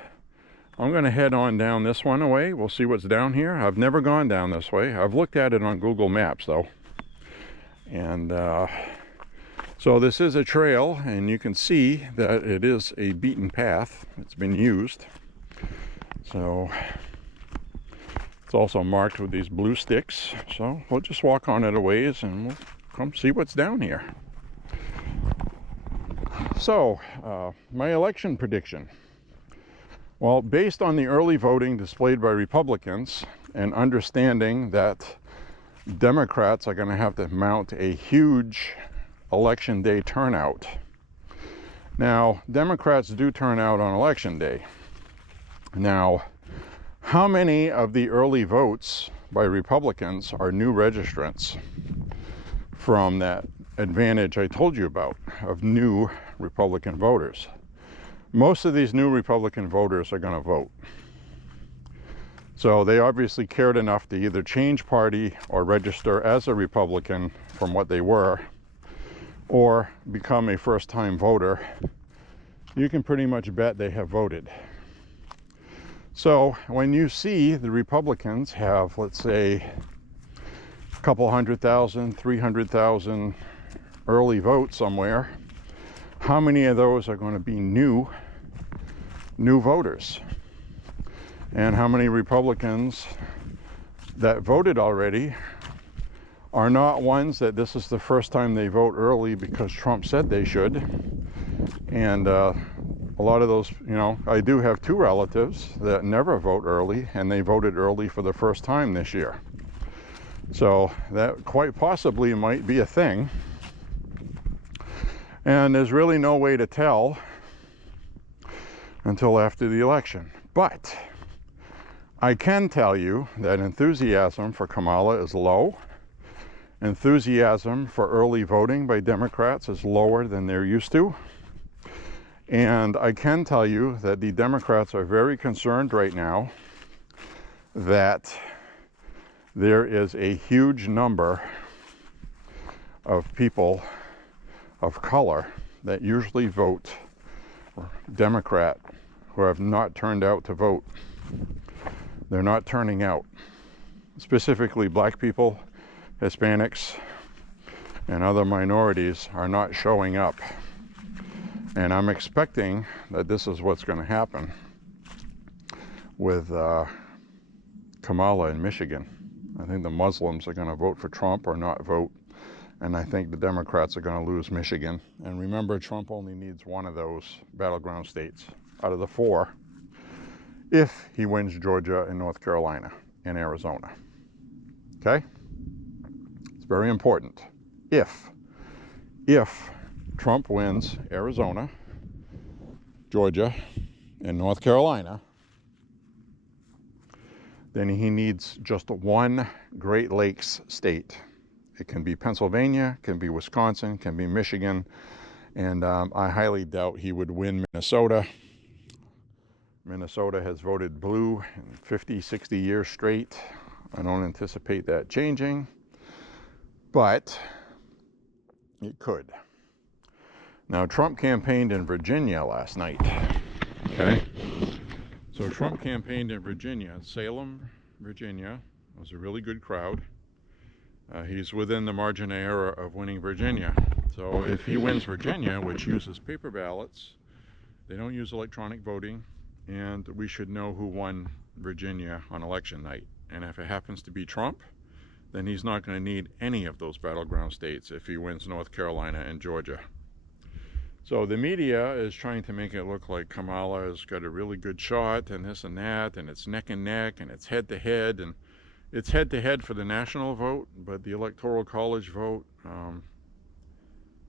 head on down this one away. We'll see what's down here. I've never gone down this way. I've looked at it on Google Maps though. And so this is a trail, and you can see that it is a beaten path. It's been used. So it's also marked with these blue sticks. So we'll just walk on it a ways and we'll come see what's down here. So my election prediction. Well, based on the early voting displayed by Republicans and understanding that Democrats are going to have to mount a huge election day turnout. Now, Democrats do turn out on election day. Now, how many of the early votes by Republicans are new registrants from that advantage I told you about of new Republican voters? Most of these new Republican voters are going to vote. So they obviously cared enough to either change party or register as a Republican from what they were, or become a first-time voter. You can pretty much bet they have voted. So when you see the Republicans have, let's say, a couple 100,000, 300,000 early votes somewhere, how many of those are going to be new voters? And how many Republicans that voted already are not ones that this is the first time they vote early because Trump said they should? And a lot of those, you know, I do have 2 relatives that never vote early, and they voted early for the first time this year. So that quite possibly might be a thing. And there's really no way to tell until after the election. But I can tell you that enthusiasm for Kamala is low. Enthusiasm for early voting by Democrats is lower than they're used to. And I can tell you that the Democrats are very concerned right now that there is a huge number of people of color that usually vote Democrat who have not turned out to vote. They're not turning out. Specifically, black people, Hispanics, and other minorities are not showing up. And I'm expecting that this is what's going to happen with Kamala in Michigan. I think the Muslims are going to vote for Trump or not vote. And I think the Democrats are going to lose Michigan. And remember, Trump only needs one of those battleground states out of the 4 if he wins Georgia and North Carolina and Arizona. Okay? It's very important. If Trump wins Arizona, Georgia, and North Carolina, then he needs just one Great Lakes state. It can be Pennsylvania, can be Wisconsin, can be Michigan, and I highly doubt he would win Minnesota. Minnesota has voted blue in 50, 60 years straight. I don't anticipate that changing, but it could. Now, Trump campaigned in Virginia last night, okay? So Trump campaigned in Virginia, Salem, Virginia. It was a really good crowd. He's within the margin of error of winning Virginia. So if he wins Virginia, which uses paper ballots, they don't use electronic voting, and we should know who won Virginia on election night. And if it happens to be Trump, then he's not going to need any of those battleground states if he wins North Carolina and Georgia. So the media is trying to make it look like Kamala has got a really good shot and this and that, and it's neck and neck, and it's head to head, and it's head to head for the national vote, but the electoral college vote,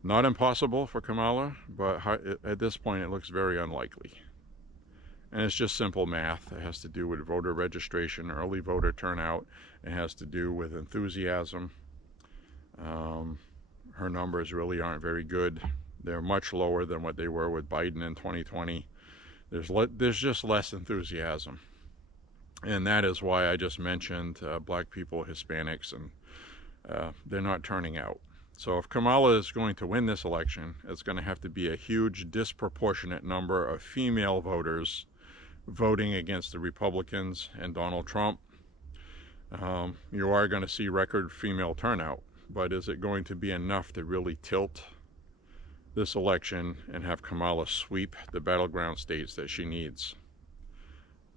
not impossible for Kamala, but at this point it looks very unlikely. And it's just simple math. It has to do with voter registration, early voter turnout. It has to do with enthusiasm. Her numbers really aren't very good. They're much lower than what they were with Biden in 2020. There's just less enthusiasm. And that is why I just mentioned black people, Hispanics, and they're not turning out. So if Kamala is going to win this election, it's going to have to be a huge disproportionate number of female voters voting against the Republicans and Donald Trump. You are going to see record female turnout, but is it going to be enough to really tilt this election and have Kamala sweep the battleground states that she needs?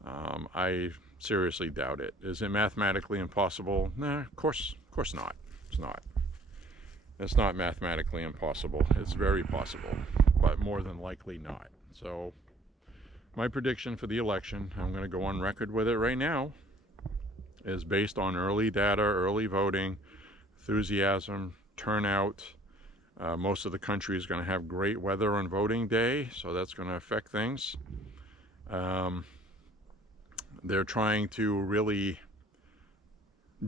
I seriously doubt it. Is it mathematically impossible? Nah, of course not. It's not. It's not mathematically impossible. It's very possible, but more than likely not. So my prediction for the election, I'm going to go on record with it right now, is based on early data, early voting, enthusiasm, turnout, Most of the country is going to have great weather on voting day, so that's going to affect things. They're trying to really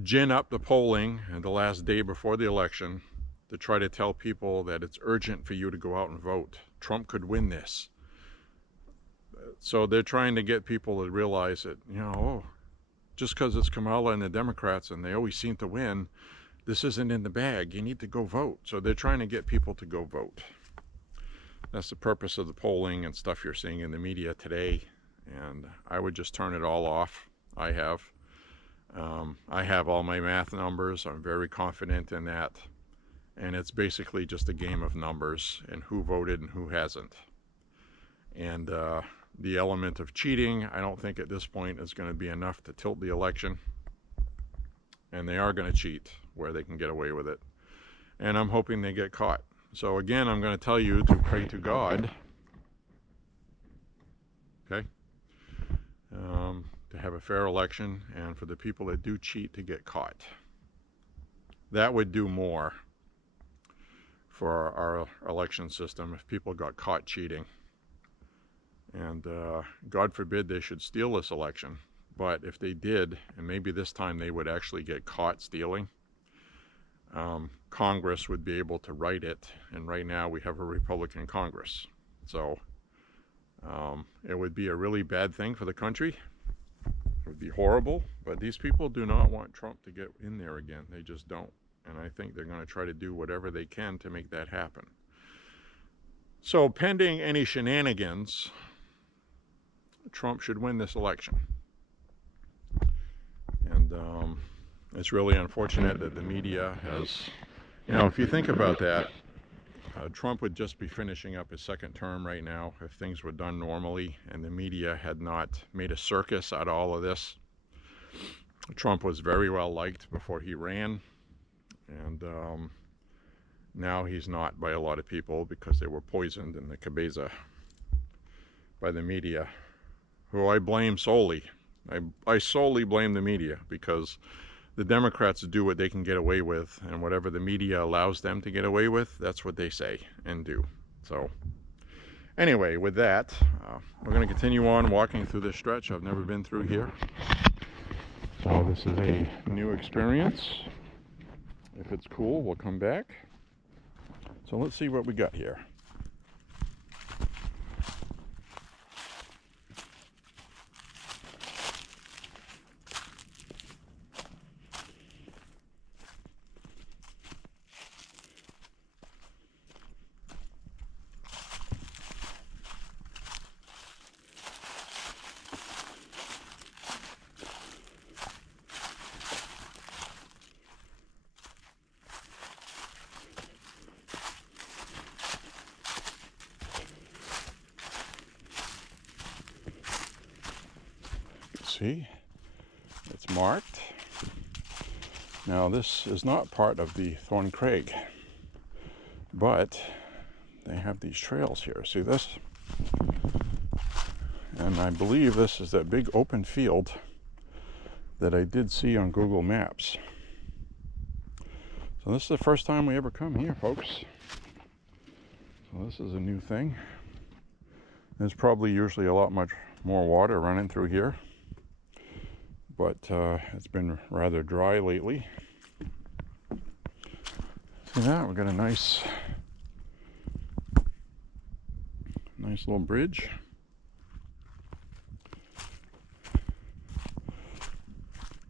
gin up the polling in the last day before the election to try to tell people that it's urgent for you to go out and vote. Trump could win this. So they're trying to get people to realize that, you know, oh, just because it's Kamala and the Democrats and they always seem to win, this isn't in the bag. You need to go vote. So they're trying to get people to go vote. That's the purpose of the polling and stuff you're seeing in the media today. And I would just turn it all off. I have all my math numbers. I'm very confident in that. And it's basically just a game of numbers and who voted and who hasn't. And the element of cheating, I don't think at this point is going to be enough to tilt the election. And they are going to cheat where they can get away with it. And I'm hoping they get caught. So again, I'm going to tell you to pray to God, okay, to have a fair election and for the people that do cheat to get caught. That would do more for our election system if people got caught cheating. And God forbid they should steal this election. But if they did, and maybe this time they would actually get caught stealing, Congress would be able to write it. And right now we have a Republican Congress. So it would be a really bad thing for the country. It would be horrible. But these people do not want Trump to get in there again. They just don't. And I think they're going to try to do whatever they can to make that happen. So pending any shenanigans, Trump should win this election. And it's really unfortunate that the media has, you know, if you think about that, Trump would just be finishing up his second term right now if things were done normally and the media had not made a circus out of all of this. Trump was very well liked before he ran, and now he's not by a lot of people because they were poisoned in the cabeza by the media, who I blame solely. I solely blame the media because the Democrats do what they can get away with, and whatever the media allows them to get away with, that's what they say and do. So anyway, with that, we're going to continue on walking through this stretch. I've never been through here. So this is a new experience. If it's cool, we'll come back. So let's see what we got here. See, it's marked. Now this is not part of the Thorn Craig, but they have these trails here. See this? And I believe this is that big open field that I did see on Google Maps. So this is the first time we ever come here, folks. So this is a new thing. There's probably usually a lot much more water running through here, but it's been rather dry lately. See that? We've got a nice little bridge.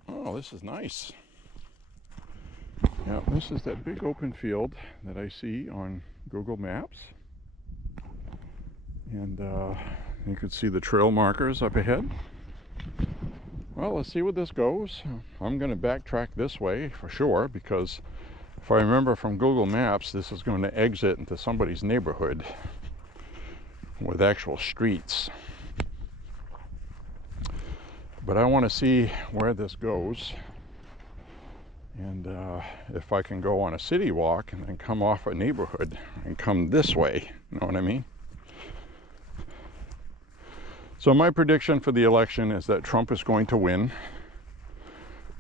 Oh, this is nice. Yeah, this is that big open field that I see on Google Maps. And you can see the trail markers up ahead. Well, let's see where this goes. I'm going to backtrack this way for sure, because if I remember from Google Maps, this is going to exit into somebody's neighborhood with actual streets. But I want to see where this goes, and if I can go on a city walk and then come off a neighborhood and come this way, you know what I mean? So my prediction for the election is that Trump is going to win.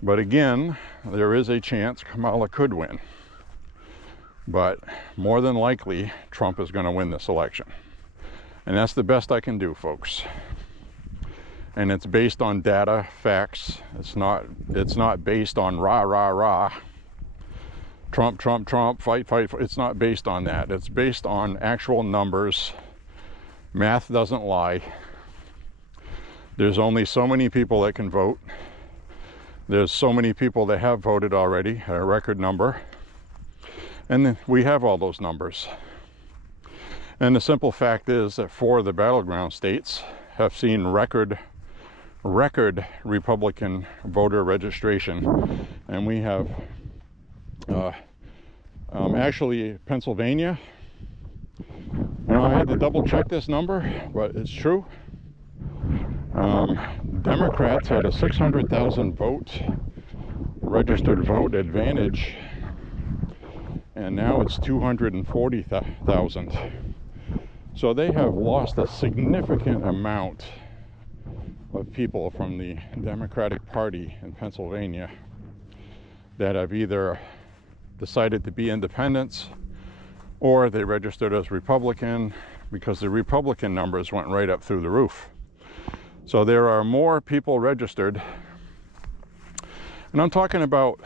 But again, there is a chance Kamala could win. But more than likely, Trump is going to win this election. And that's the best I can do, folks. And it's based on data, facts. It's not based on rah, rah, rah. Trump, Trump, Trump, fight, fight, fight. It's not based on that. It's based on actual numbers. Math doesn't lie. There's only so many people that can vote. There's so many people that have voted already, a record number. And then we have all those numbers. And the simple fact is that 4 of the battleground states have seen record Republican voter registration. And we have actually Pennsylvania. I had to double check this number, but it's true. Democrats had a 600,000 vote registered vote advantage, and now it's 240,000. So they have lost a significant amount of people from the Democratic Party in Pennsylvania that have either decided to be independents or they registered as Republican, because the Republican numbers went right up through the roof. So there are more people registered, and I'm talking about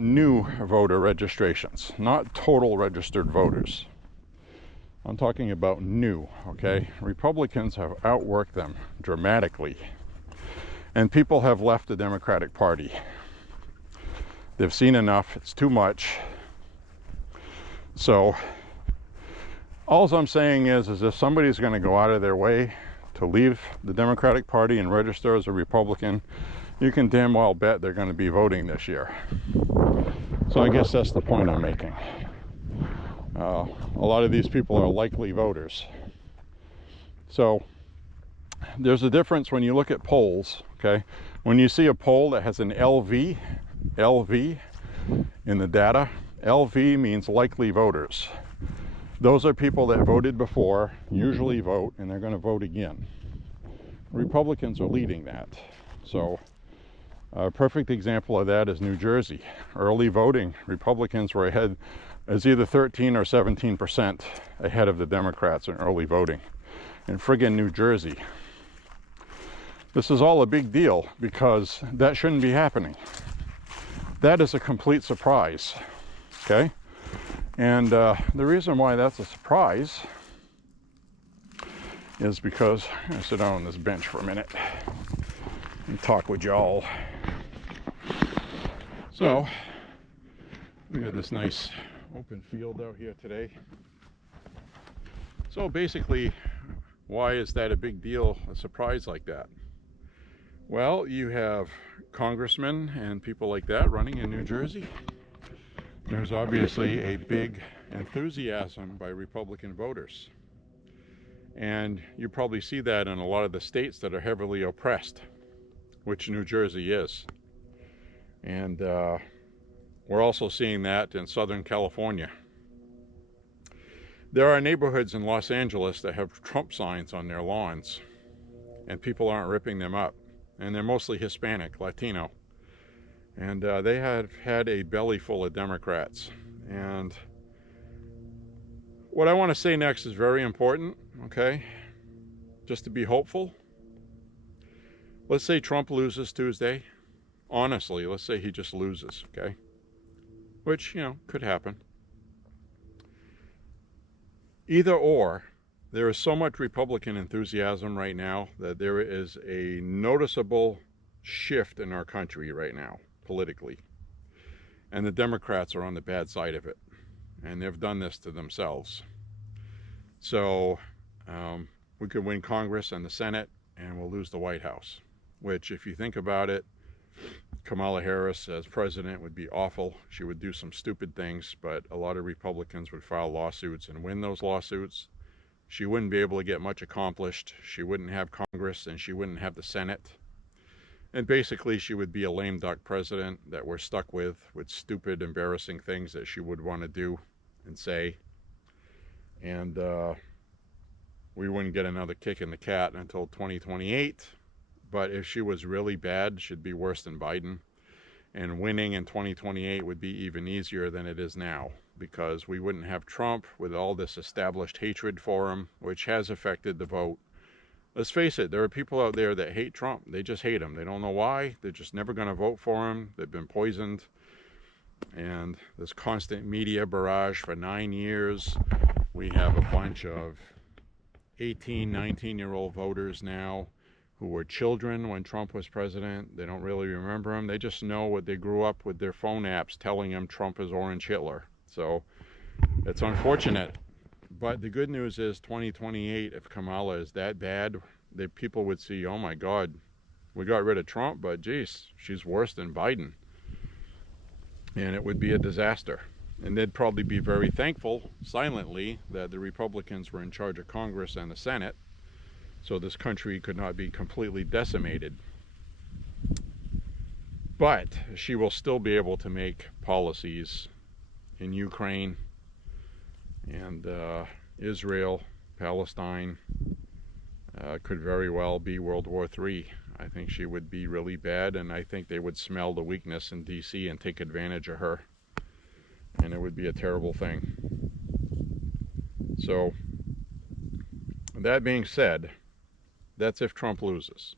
new voter registrations, not total registered voters. I'm talking about new, okay? Republicans have outworked them dramatically, and people have left the Democratic Party. They've seen enough, it's too much. So all I'm saying is if somebody's going to go out of their way to leave the Democratic Party and register as a Republican, you can damn well bet they're going to be voting this year. So I guess that's the point I'm making. A lot of these people are likely voters. So there's a difference when you look at polls, okay? When you see a poll that has an LV in the data, LV means likely voters. Those are people that voted before, usually vote, and they're going to vote again. Republicans are leading that. So a perfect example of that is New Jersey. Early voting, Republicans were ahead, as either 13 or 17% ahead of the Democrats in early voting in friggin' New Jersey. This is all a big deal because that shouldn't be happening. That is a complete surprise, okay? And the reason why that's a surprise is because, I'm going to sit down on this bench for a minute and talk with y'all. So, we got this nice open field out here today. So basically, why is that a big deal, a surprise like that? Well, you have congressmen and people like that running in New Jersey. There's obviously a big enthusiasm by Republican voters. And you probably see that in a lot of the states that are heavily oppressed, which New Jersey is. And we're also seeing that in Southern California. There are neighborhoods in Los Angeles that have Trump signs on their lawns, and people aren't ripping them up. And they're mostly Hispanic, Latino. And they have had a belly full of Democrats. And what I want to say next is very important, okay? Just to be hopeful. Let's say Trump loses Tuesday. Honestly, let's say he just loses, okay? Which, you know, could happen. Either or, there is so much Republican enthusiasm right now that there is a noticeable shift in our country right now, politically. And the Democrats are on the bad side of it. And they've done this to themselves. So we could win Congress and the Senate, and we'll lose the White House. Which, if you think about it, Kamala Harris as president would be awful. She would do some stupid things, but a lot of Republicans would file lawsuits and win those lawsuits. She wouldn't be able to get much accomplished. She wouldn't have Congress, and she wouldn't have the Senate. And basically, she would be a lame duck president that we're stuck with stupid, embarrassing things that she would want to do and say. And we wouldn't get another kick in the cat until 2028. But if she was really bad, she'd be worse than Biden. And winning in 2028 would be even easier than it is now, because we wouldn't have Trump with all this established hatred for him, which has affected the vote. Let's face it, there are people out there that hate Trump. They just hate him. They don't know why. They're just never going to vote for him. They've been poisoned. And this constant media barrage for 9 years. We have a bunch of 18, 19-year-old voters now who were children when Trump was president. They don't really remember him. They just know what they grew up with their phone apps telling them Trump is Orange Hitler. So it's unfortunate. But the good news is 2028, if Kamala is that bad, the people would see, oh my God, we got rid of Trump, but geez, she's worse than Biden. And it would be a disaster. And they'd probably be very thankful, silently, that the Republicans were in charge of Congress and the Senate, so this country could not be completely decimated. But she will still be able to make policies in Ukraine and Israel, Palestine. Could very well be World War III. I think she would be really bad, and I think they would smell the weakness in DC and take advantage of her. And it would be a terrible thing. So, that being said, that's if Trump loses.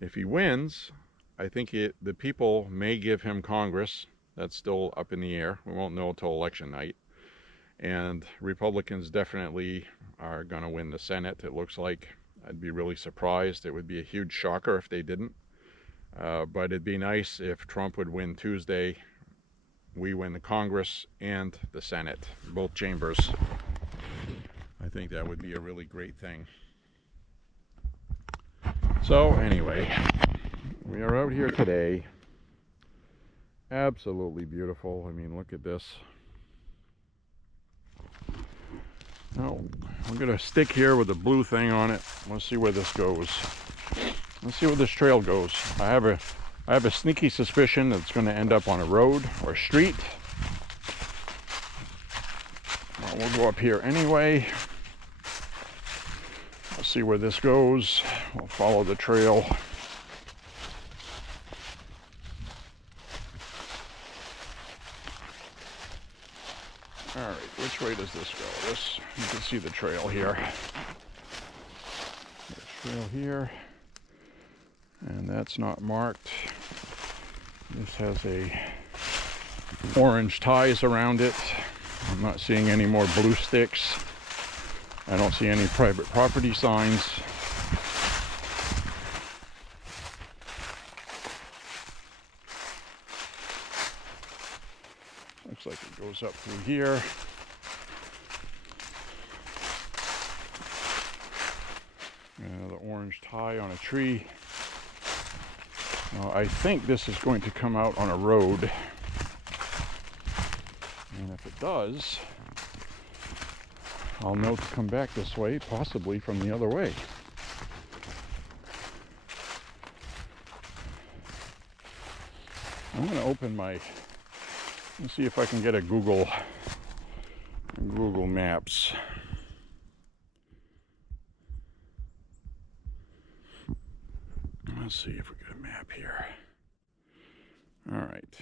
If he wins, I think the people may give him Congress. That's still up in the air. We won't know until election night. And Republicans definitely are going to win the Senate, it looks like. I'd be really surprised. It would be a huge shocker if they didn't. But it'd be nice if Trump would win Tuesday. We win the Congress and the Senate, both chambers. I think that would be a really great thing. So anyway, we are out here today. Absolutely beautiful. I mean, look at this. Now, I'm going to stick here with the blue thing on it. Let's see where this goes. Let's see where this trail goes. I have a sneaky suspicion that it's going to end up on a road or a street. Well, we'll go up here anyway. Let's see where this goes. We'll follow the trail. Alright, which way does this go? This, you can see the trail here. The trail here. And that's not marked. This has orange ties around it. I'm not seeing any more blue sticks. I don't see any private property signs. Looks like it goes up through here. The orange tie on a tree. Now, I think this is going to come out on a road. And if it does, I'll know to come back this way, possibly from the other way. I'm going to open let's see if I can get a Google Maps. Let's see if we get a map here. All right.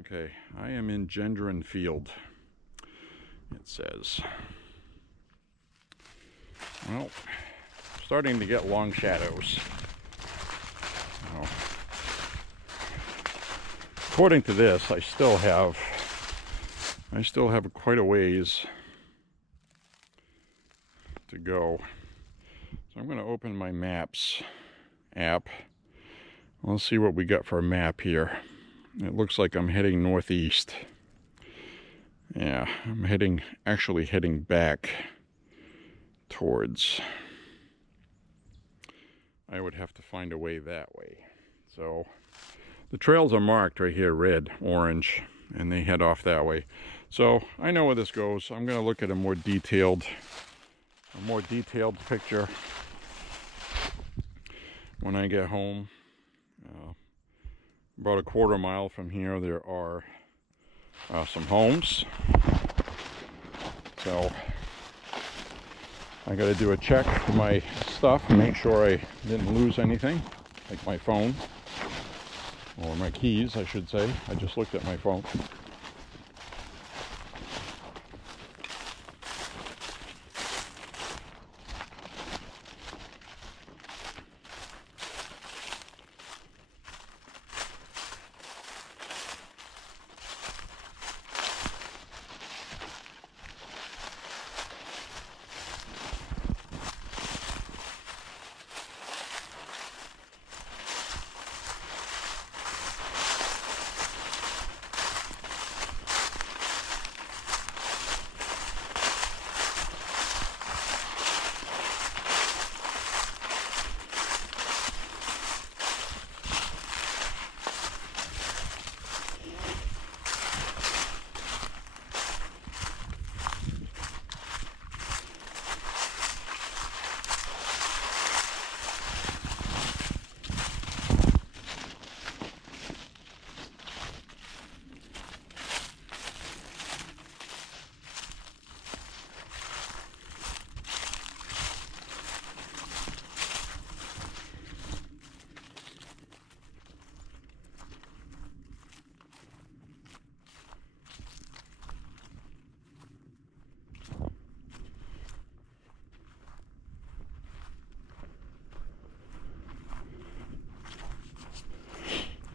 Okay, I am in Gendron Field, it says. Well, starting to get long shadows. Oh. According to this, I still have quite a ways to go. So I'm going to open my Maps app. Let's see what we got for a map here. It looks like I'm heading northeast. Yeah, I'm actually heading back towards. I would have to find a way that way. So the trails are marked right here, red, orange, and they head off that way. So I know where this goes. I'm going to look at a more detailed picture when I get home. About a quarter mile from here, there are some homes. So I got to do a check for my stuff and make sure I didn't lose anything, like my phone. or my keys, I should say. I just looked at my phone.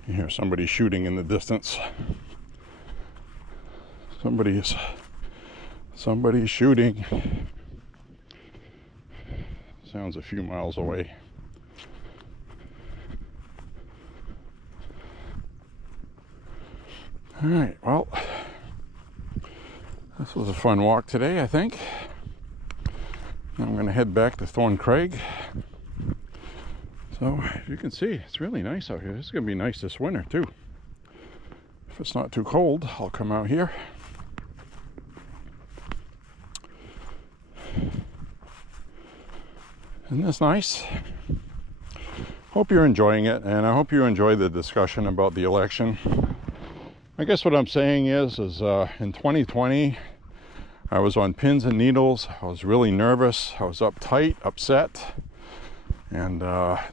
You hear somebody shooting in the distance. Somebody's shooting. Sounds a few miles away. All right, well, this was a fun walk today, I think. I'm going to head back to Thorn Craig. So, as you can see, it's really nice out here. It's going to be nice this winter, too. If it's not too cold, I'll come out here. Isn't this nice? Hope you're enjoying it, and I hope you enjoy the discussion about the election. I guess what I'm saying is in 2020, I was on pins and needles. I was really nervous. I was uptight, upset, and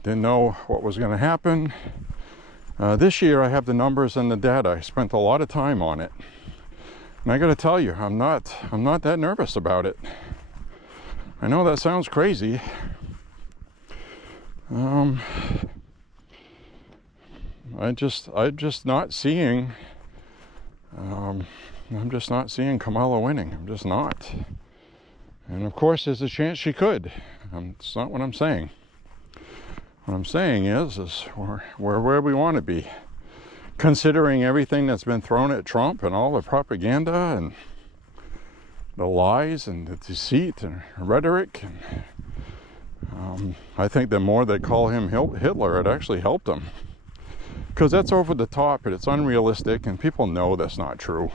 didn't know what was going to happen. This year, I have the numbers and the data. I spent a lot of time on it, and I got to tell you, I'm not that nervous about it. I know that sounds crazy. I'm just not seeing Kamala winning. I'm just not. And of course, there's a chance she could. It's not what I'm saying. What I'm saying is we're where we want to be, considering everything that's been thrown at Trump and all the propaganda and the lies and the deceit and rhetoric. And I think the more they call him Hitler, it actually helped him. Because that's over the top and it's unrealistic, and people know that's not true.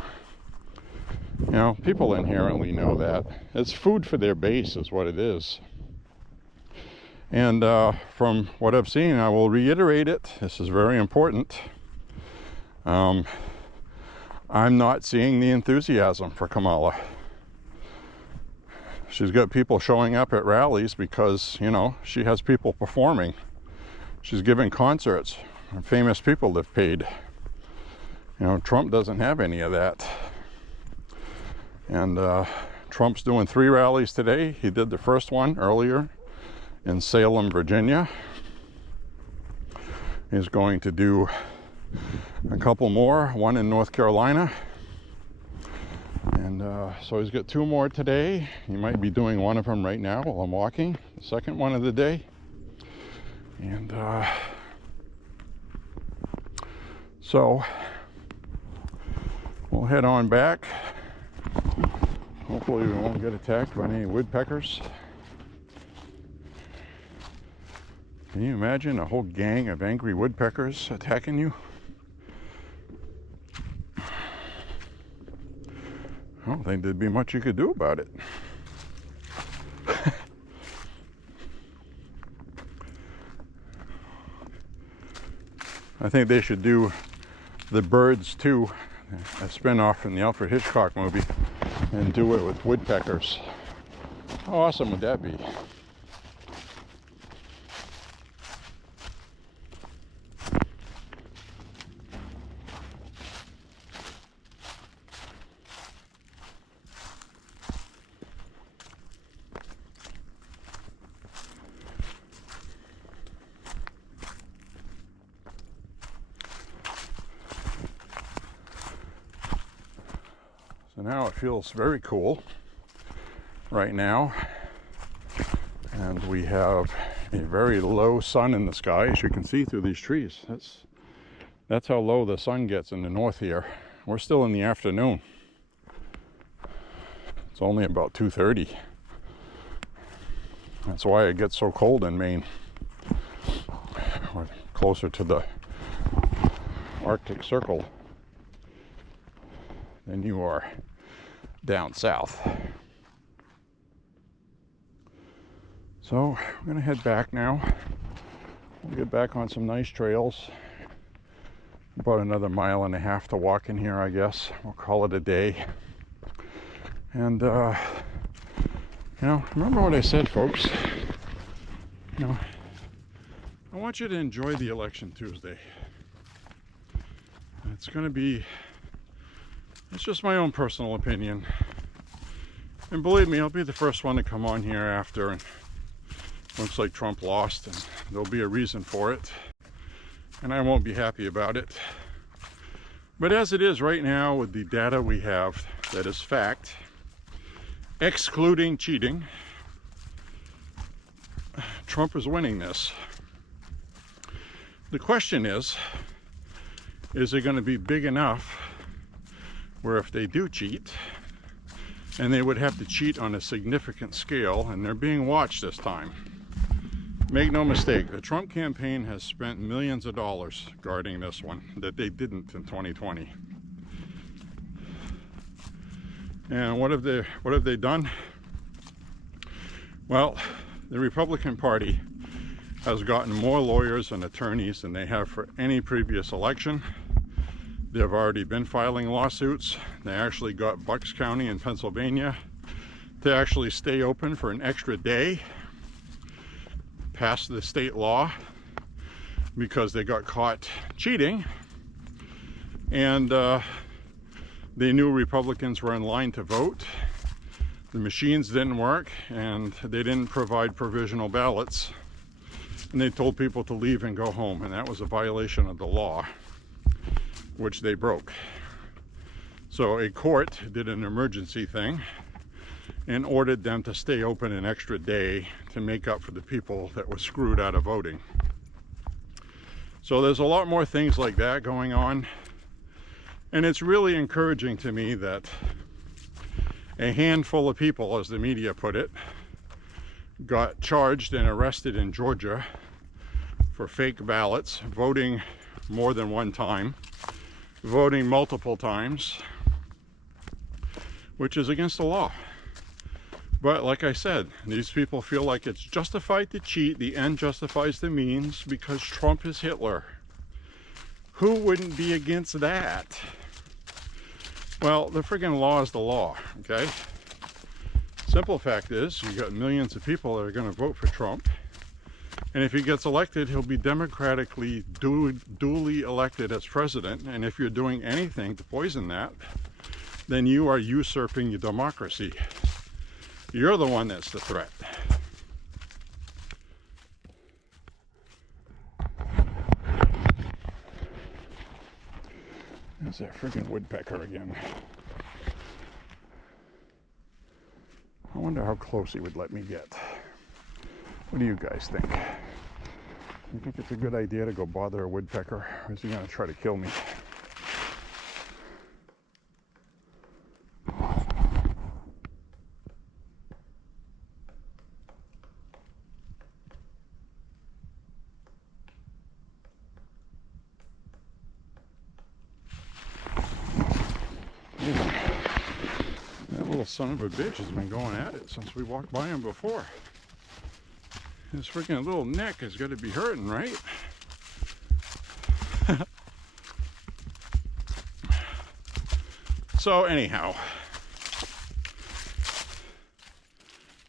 You know, people inherently know that. It's food for their base is what it is. And from what I've seen, I will reiterate it. This is very important. I'm not seeing the enthusiasm for Kamala. She's got people showing up at rallies because, you know, she has people performing. She's giving concerts. Famous people have paid. You know, Trump doesn't have any of that. And Trump's doing 3 rallies today. He did the first one earlier in Salem, Virginia. He's going to do a couple more, one in North Carolina. And so he's got 2 more today. He might be doing one of them right now while I'm walking, the second one of the day. And so we'll head on back. Hopefully we won't get attacked by any woodpeckers. Can you imagine a whole gang of angry woodpeckers attacking you? I don't think there'd be much you could do about it. I think they should do The Birds 2, a spin-off from the Alfred Hitchcock movie, and do it with woodpeckers. How awesome would that be? now it feels very cool right now. And we have a very low sun in the sky, as you can see through these trees. That's how low the sun gets in the north here. We're still in the afternoon. It's only about 2:30. That's why it gets so cold in Maine. We're closer to the Arctic Circle than you are down south. So we're gonna head back now. We'll get back on some nice trails. About another 1.5 miles to walk in here, I guess. We'll call it a day. And remember what I said, folks. I want you to enjoy the election Tuesday. It's just my own personal opinion. And believe me, I'll be the first one to come on here after and looks like Trump lost, and there'll be a reason for it. And I won't be happy about it. But as it is right now, with the data we have that is fact, excluding cheating, Trump is winning this. The question is it going to be big enough where if they do cheat, and they would have to cheat on a significant scale, and they're being watched this time. Make no mistake, the Trump campaign has spent millions of dollars guarding this one that they didn't in 2020. And what have they done? Well, the Republican Party has gotten more lawyers and attorneys than they have for any previous election. They've already been filing lawsuits. They actually got Bucks County in Pennsylvania to actually stay open for an extra day past the state law because they got caught cheating, and they knew Republicans were in line to vote. The machines didn't work, and they didn't provide provisional ballots, and they told people to leave and go home, and that was a violation of the law, which they broke. So a court did an emergency thing and ordered them to stay open an extra day to make up for the people that were screwed out of voting. So there's a lot more things like that going on, and it's really encouraging to me that a handful of people, as the media put it, got charged and arrested in Georgia for fake ballots, voting more than one time, voting multiple times, which is against the law. But like I said, these people feel like it's justified to cheat. The end justifies the means because Trump is Hitler. Who wouldn't be against that? Well, the friggin' law is the law, okay? Simple fact is, you got millions of people that are going to vote for Trump. And if he gets elected, he'll be democratically duly elected as president. And if you're doing anything to poison that, then you are usurping your democracy. You're the one that's the threat. There's that friggin' woodpecker again. I wonder how close he would let me get. What do you guys think? You think it's a good idea to go bother a woodpecker, or is he going to try to kill me? That little son of a bitch has been going at it since we walked by him before. His freaking little neck has got to be hurting, right? So anyhow,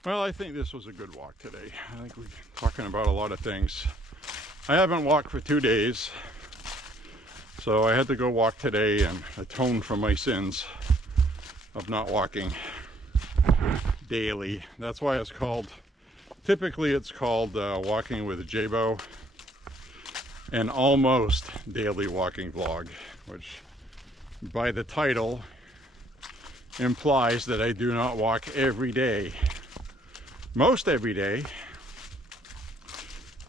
well, I think this was a good walk today. I think we're talking about a lot of things. I haven't walked for 2 days, so I had to go walk today and atone for my sins of not walking daily. That's why it's called, typically it's called Walking with Jabo, an almost daily walking vlog, which by the title implies that I do not walk every day. Most every day,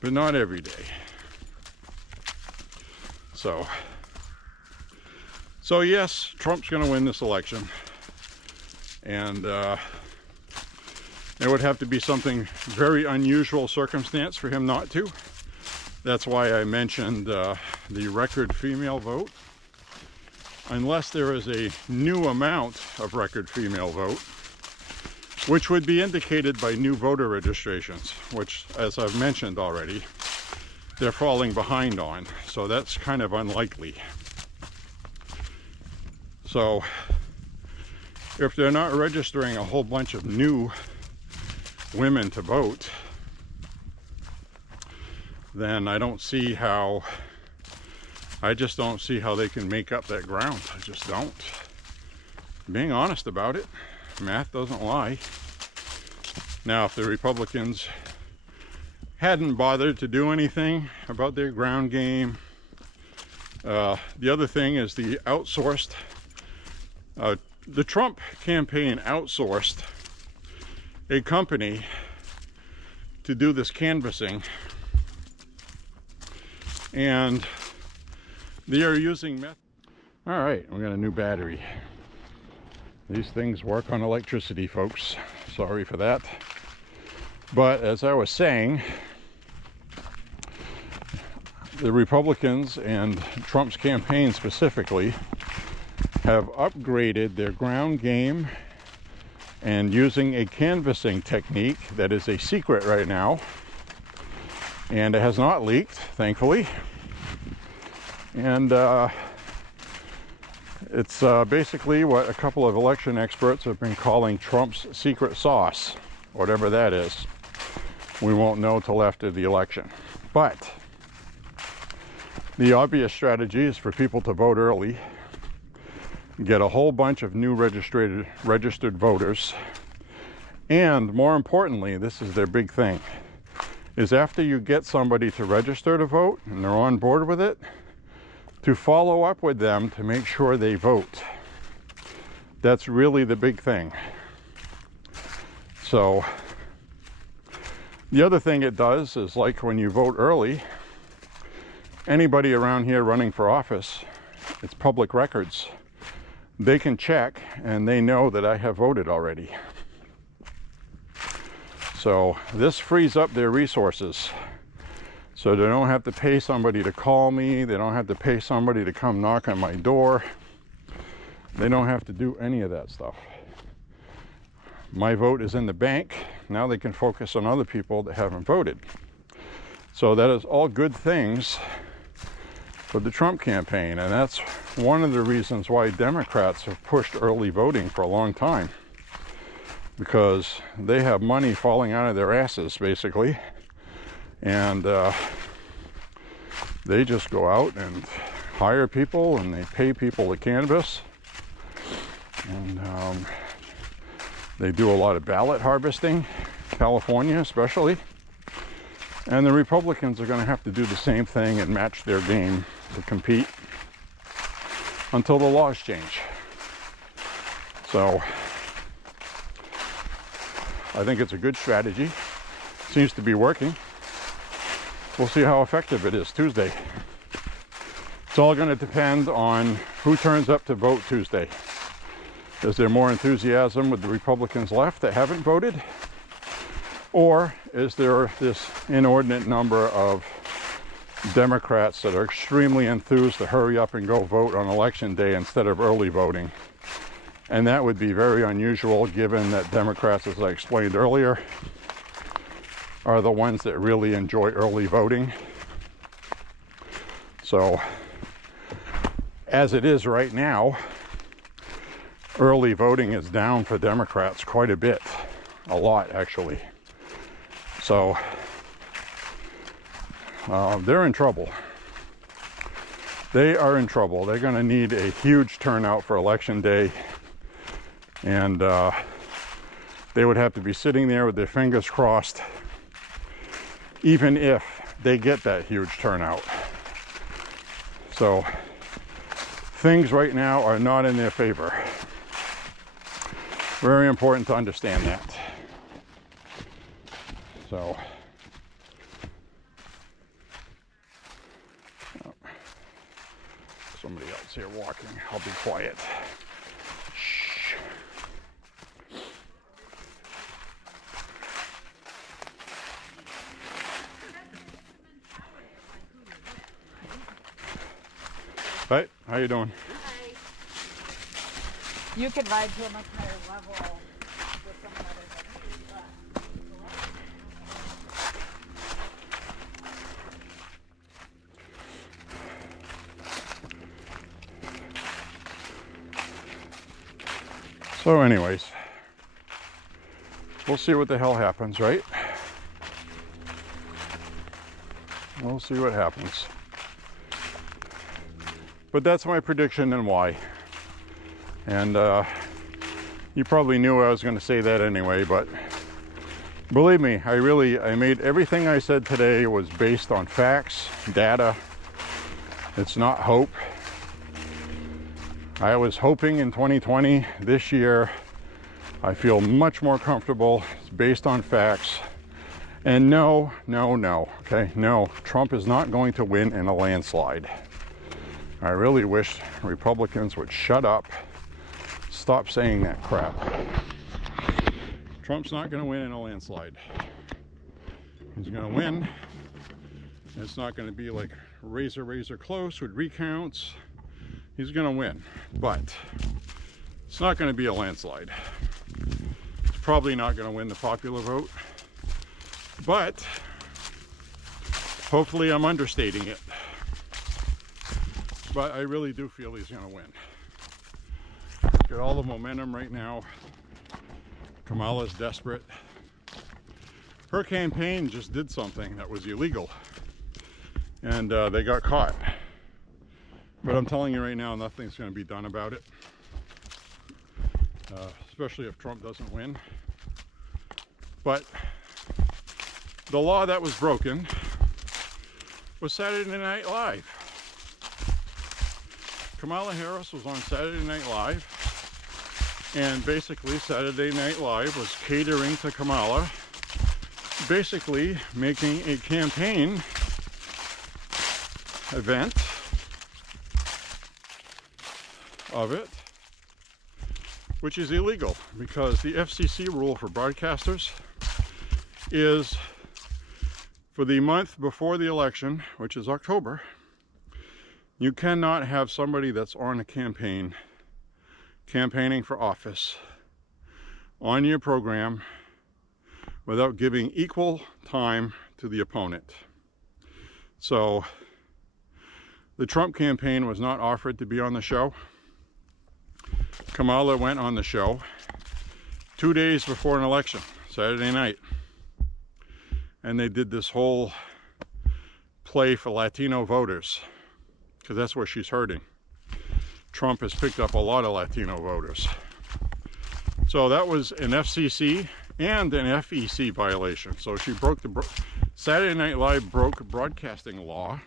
but not every day. So yes, Trump's going to win this election. And it would have to be something very unusual circumstance for him not to. That's why I mentioned the record female vote. Unless there is a new amount of record female vote, which would be indicated by new voter registrations, which, as I've mentioned already, they're falling behind on. So that's kind of unlikely. So if they're not registering a whole bunch of new women to vote, then I just don't see how they can make up that ground. I just don't. Being honest about it, math doesn't lie. Now, if the Republicans hadn't bothered to do anything about their ground game, the other thing is the outsourced, the Trump campaign outsourced a company to do this canvassing, and they are using meth. All right, we got a new battery. These things work on electricity, folks. Sorry for that. But as I was saying, the Republicans and Trump's campaign specifically have upgraded their ground game and using a canvassing technique that is a secret right now, and it has not leaked, thankfully. And it's basically what a couple of election experts have been calling Trump's secret sauce, whatever that is. We won't know till after the election. But the obvious strategy is for people to vote early, get a whole bunch of new registered voters, and more importantly, this is their big thing, is after you get somebody to register to vote and they're on board with it, to follow up with them to make sure they vote. That's really the big thing. So the other thing it does is, like when you vote early, anybody around here running for office, it's public records. They can check and they know that I have voted already. So this frees up their resources. So they don't have to pay somebody to call me. They don't have to pay somebody to come knock on my door. They don't have to do any of that stuff. My vote is in the bank. Now they can focus on other people that haven't voted. So that is all good things for the Trump campaign. And that's one of the reasons why Democrats have pushed early voting for a long time. Because they have money falling out of their asses, basically. And they just go out and hire people and they pay people to canvass. And they do a lot of ballot harvesting, California especially. And the Republicans are going to have to do the same thing and match their game to compete until the laws change. So I think it's a good strategy. Seems to be working. We'll see how effective it is Tuesday. It's all going to depend on who turns up to vote Tuesday. Is there more enthusiasm with the Republicans left that haven't voted? Or is there this inordinate number of Democrats that are extremely enthused to hurry up and go vote on election day instead of early voting? And that would be very unusual, given that Democrats, as I explained earlier, are the ones that really enjoy early voting. So, as it is right now, early voting is down for Democrats quite a bit. A lot, actually. So, they're in trouble. They are in trouble. They're going to need a huge turnout for election day. And they would have to be sitting there with their fingers crossed, even if they get that huge turnout. So things right now are not in their favor. Very important to understand that. So, oh, somebody else here walking. I'll be quiet. Shh. Hey, how you doing? Hi. You could ride to a much higher level with someone other than me, but... So anyways, we'll see what the hell happens, right? We'll see what happens. But that's my prediction and why. And you probably knew I was going to say that anyway, but believe me, I made everything I said today was based on facts, data. It's not hope. I was hoping in 2020, this year, I feel much more comfortable. It's based on facts. And no, okay? No, Trump is not going to win in a landslide. I really wish Republicans would shut up, stop saying that crap. Trump's not going to win in a landslide. He's going to win. It's not going to be like razor close with recounts. He's going to win, but it's not going to be a landslide. It's probably not going to win the popular vote, but hopefully I'm understating it. But I really do feel he's going to win. Look at all the momentum right now. Kamala's desperate. Her campaign just did something that was illegal, and they got caught. But I'm telling you right now, nothing's going to be done about it, especially if Trump doesn't win. But the law that was broken was Saturday Night Live. Kamala Harris was on Saturday Night Live, and basically Saturday Night Live was catering to Kamala, basically making a campaign event of it, which is illegal because the FCC rule for broadcasters is for the month before the election, which is October. You cannot have somebody that's on a campaigning for office on your program without giving equal time to the opponent. So the Trump campaign was not offered to be on the show. Kamala went on the show 2 days before an election, Saturday night. And they did this whole play for Latino voters, because that's where she's hurting. Trump has picked up a lot of Latino voters. So that was an FCC and an FEC violation. So she broke Saturday Night Live broke broadcasting law,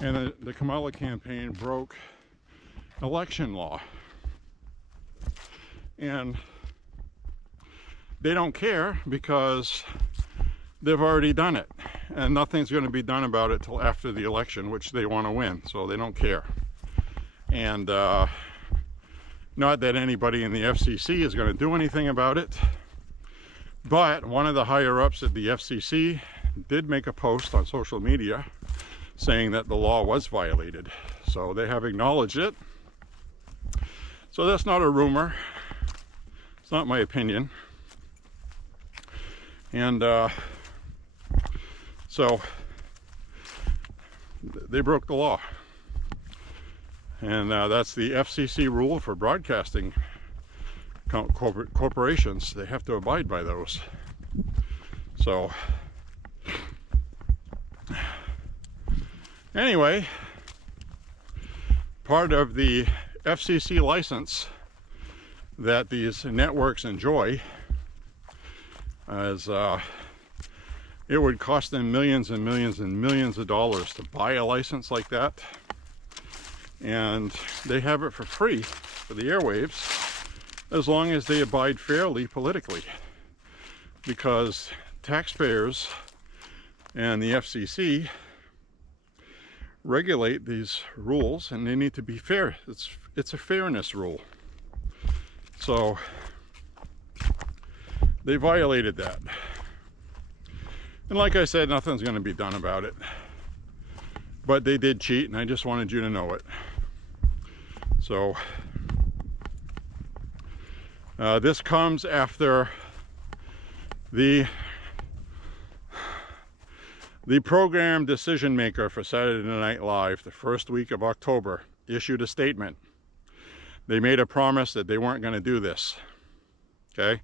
and the Kamala campaign broke election law. And they don't care because they've already done it, and nothing's going to be done about it till after the election, which they want to win, so they don't care. And not that anybody in the FCC is going to do anything about it, but one of the higher ups at the FCC did make a post on social media saying that the law was violated, so they have acknowledged it. So that's not a rumor, it's not my opinion. And so they broke the law, and that's the FCC rule for broadcasting corporations. They have to abide by those. So anyway, part of the FCC license that these networks enjoy is it would cost them millions and millions and millions of dollars to buy a license like that, and they have it for free for the airwaves, as long as they abide fairly politically, because taxpayers and the FCC regulate these rules and they need to be fair. It's a fairness rule. So they violated that. And like I said, nothing's going to be done about it. But they did cheat, and I just wanted you to know it. So this comes after the program decision maker for Saturday Night Live, the first week of October, issued a statement. They made a promise that they weren't going to do this. Okay?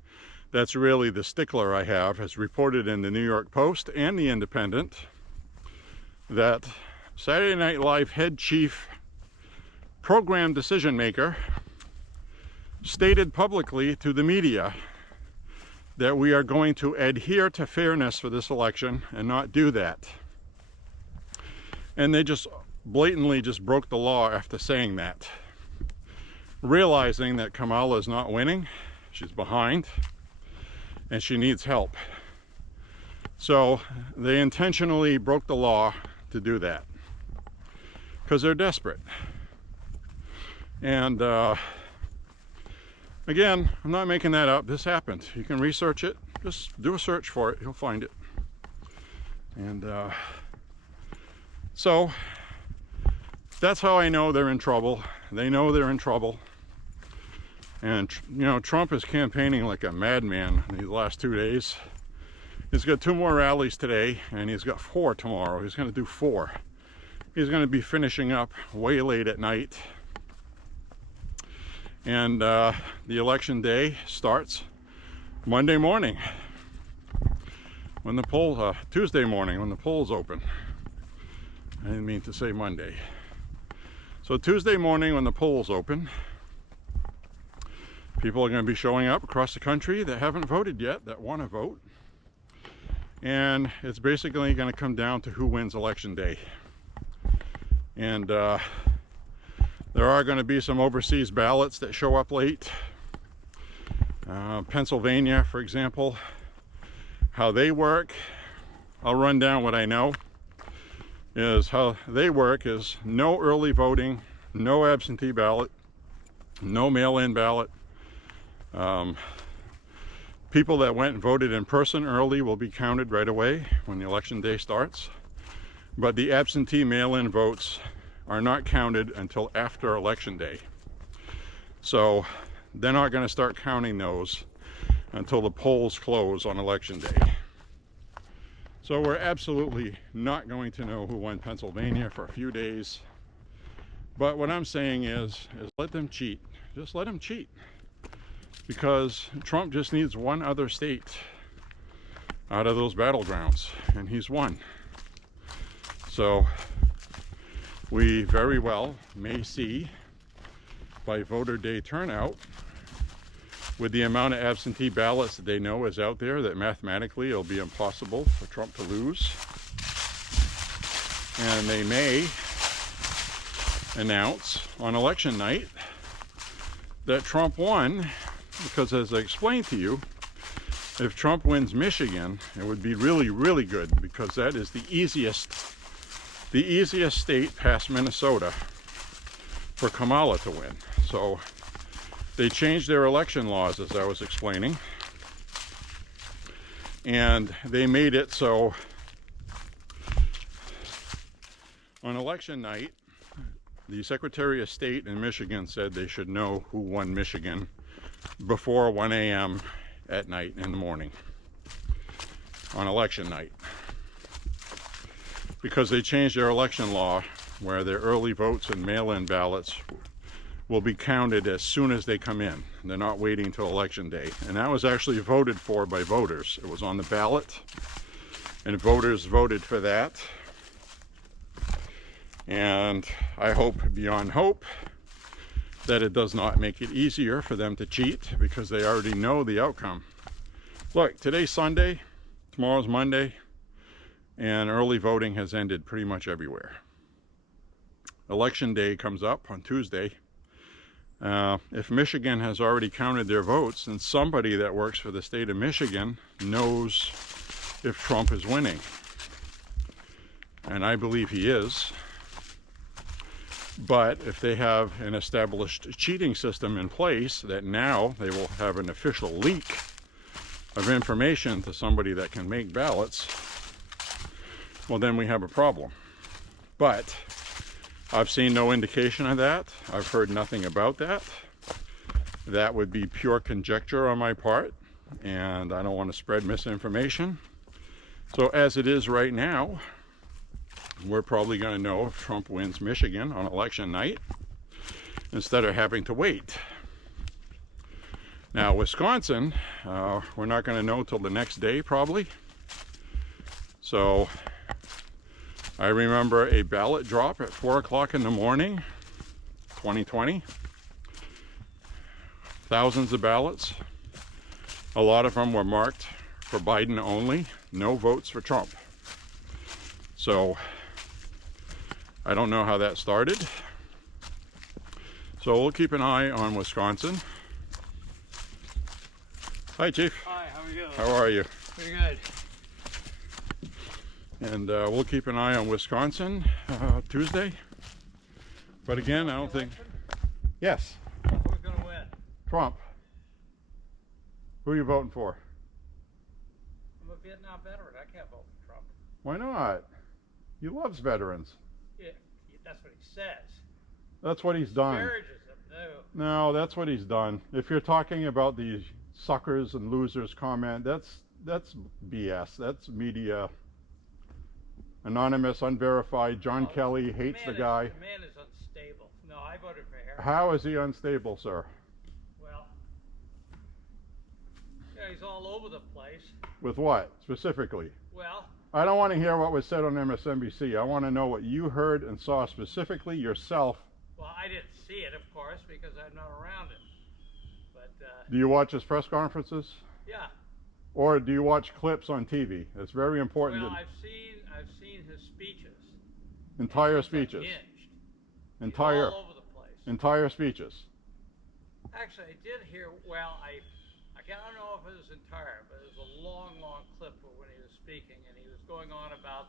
That's really the stickler I have, as reported in the New York Post and the Independent, that Saturday Night Live head chief program decision maker stated publicly to the media that we are going to adhere to fairness for this election and not do that. And they just blatantly just broke the law after saying that, realizing that Kamala is not winning, she's behind, and she needs help. So they intentionally broke the law to do that because they're desperate. And again, I'm not making that up. This happened. You can research it. Just do a search for it. You'll find it. And so that's how I know they're in trouble. They know they're in trouble. And, you know, Trump is campaigning like a madman these last 2 days. He's got 2 more rallies today, and he's got 4 tomorrow. He's going to do 4. He's going to be finishing up way late at night. And the election day starts Monday morning, when the polls, Tuesday morning when the polls open. I didn't mean to say Monday. So Tuesday morning when the polls open, people are going to be showing up across the country that haven't voted yet, that want to vote. And it's basically going to come down to who wins election day. And there are going to be some overseas ballots that show up late. Pennsylvania, for example, how they work. I'll run down what I know. Is how they work is no early voting, no absentee ballot, no mail-in ballot. People that went and voted in person early will be counted right away when the election day starts. But the absentee mail-in votes are not counted until after election day. So they're not going to start counting those until the polls close on election day. So we're absolutely not going to know who won Pennsylvania for a few days. But what I'm saying is let them cheat. Just let them cheat. Because Trump just needs one other state out of those battlegrounds, and he's won. So we very well may see by voter day turnout, with the amount of absentee ballots that they know is out there, that mathematically it'll be impossible for Trump to lose. And they may announce on election night that Trump won, because as I explained to you, if Trump wins Michigan, it would be really, really good, because that is the easiest state past Minnesota for Kamala to win. So they changed their election laws, as I was explaining, and they made it so on election night, the Secretary of State in Michigan said they should know who won Michigan before 1 a.m. at night in the morning on election night, because they changed their election law where their early votes and mail-in ballots will be counted as soon as they come in. They're not waiting till election day. And that was actually voted for by voters. It was on the ballot, and voters voted for that. And I hope beyond hope that it does not make it easier for them to cheat, because they already know the outcome. Look, today's Sunday, tomorrow's Monday, and early voting has ended pretty much everywhere. Election day comes up on Tuesday. If Michigan has already counted their votes, then somebody that works for the state of Michigan knows if Trump is winning. And I believe he is. But if they have an established cheating system in place, that now they will have an official leak of information to somebody that can make ballots, well, then we have a problem. But I've seen no indication of that. I've heard nothing about that. That would be pure conjecture on my part, and I don't want to spread misinformation. So as it is right now, we're probably going to know if Trump wins Michigan on election night instead of having to wait. Now, Wisconsin, we're not going to know till the next day probably. So I remember a ballot drop at 4 o'clock in the morning, 2020. Thousands of ballots. A lot of them were marked for Biden only, no votes for Trump. So I don't know how that started. So we'll keep an eye on Wisconsin. Hi, Chief. Hi, how are you? How are you? Pretty good. And we'll keep an eye on Wisconsin Tuesday. But again, I don't think... Yes, Who's going to win? Trump. Who are you voting for? I'm a Vietnam veteran. I can't vote for Trump. Why not? He loves veterans. Yeah, that's what he says. That's what he's done. Disparages them. No. No, that's what he's done. If you're talking about these suckers and losers comment, that's BS. That's media. Anonymous, unverified. John Kelly hates the guy. The man is unstable. No, I voted for Harris. How is he unstable, sir? Well, yeah, he's all over the place. With what, specifically? Well, I don't want to hear what was said on MSNBC. I want to know what you heard and saw specifically yourself. well, I didn't see it, of course, because I'm not around it. But, Do you watch his press conferences? yeah. Or do you watch clips on TV? It's very important. Well, that- I've seen his speeches. entire He's speeches. unhinged. He's Entire. all over the place. Entire speeches. Actually, I did hear. Well, I don't know if it was entire, but it was a long clip of when he was speaking, and he was going on about,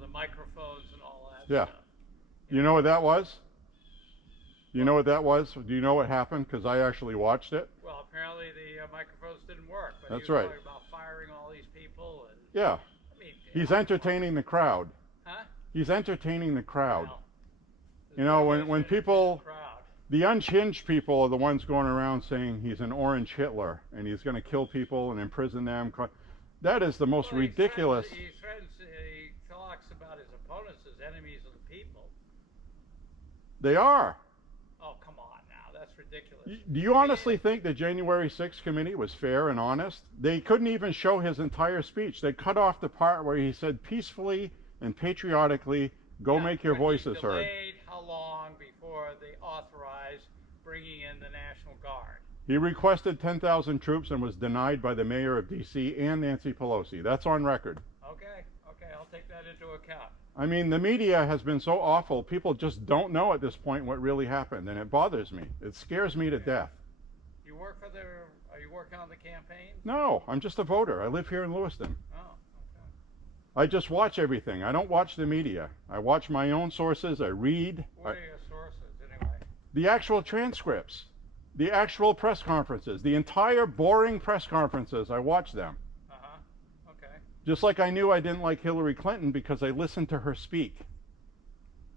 the microphones and all that Yeah. stuff. You know what that was? You know what that was? Do you know what happened? Because I actually watched it. Well, apparently the microphones didn't work. But That's he was right. talking about firing all these people, and Yeah. I mean, He's entertaining the crowd. huh? He's entertaining the crowd. Well, You know, there's when no people, crowd. the unhinged people are the ones going around saying he's an orange Hitler and he's going to kill people and imprison them. That is the most Well, ridiculous. He talks about his opponents as enemies of the people. They are. Oh, come on now, that's ridiculous. Do you honestly think the January 6th committee was fair and honest? They couldn't even show his entire speech. They cut off the part where he said peacefully and patriotically, go Yeah, make your but he voices heard. delayed how long before they authorized bringing in the National Guard? He requested 10,000 troops and was denied by the mayor of D.C. and Nancy Pelosi. That's on record. Okay, I'll take that into account. I mean, the media has been so awful, people just don't know at this point what really happened, and it bothers me. It scares me to death. Are you working on the campaign? No, I'm just a voter. I live here in Lewiston. Oh, okay. I just watch everything. I don't watch the media. I watch my own sources. I read. What are your sources, anyway? The actual transcripts, the actual press conferences, the entire boring press conferences, I watch them. Okay. Just like I knew I didn't like Hillary Clinton because I listened to her speak.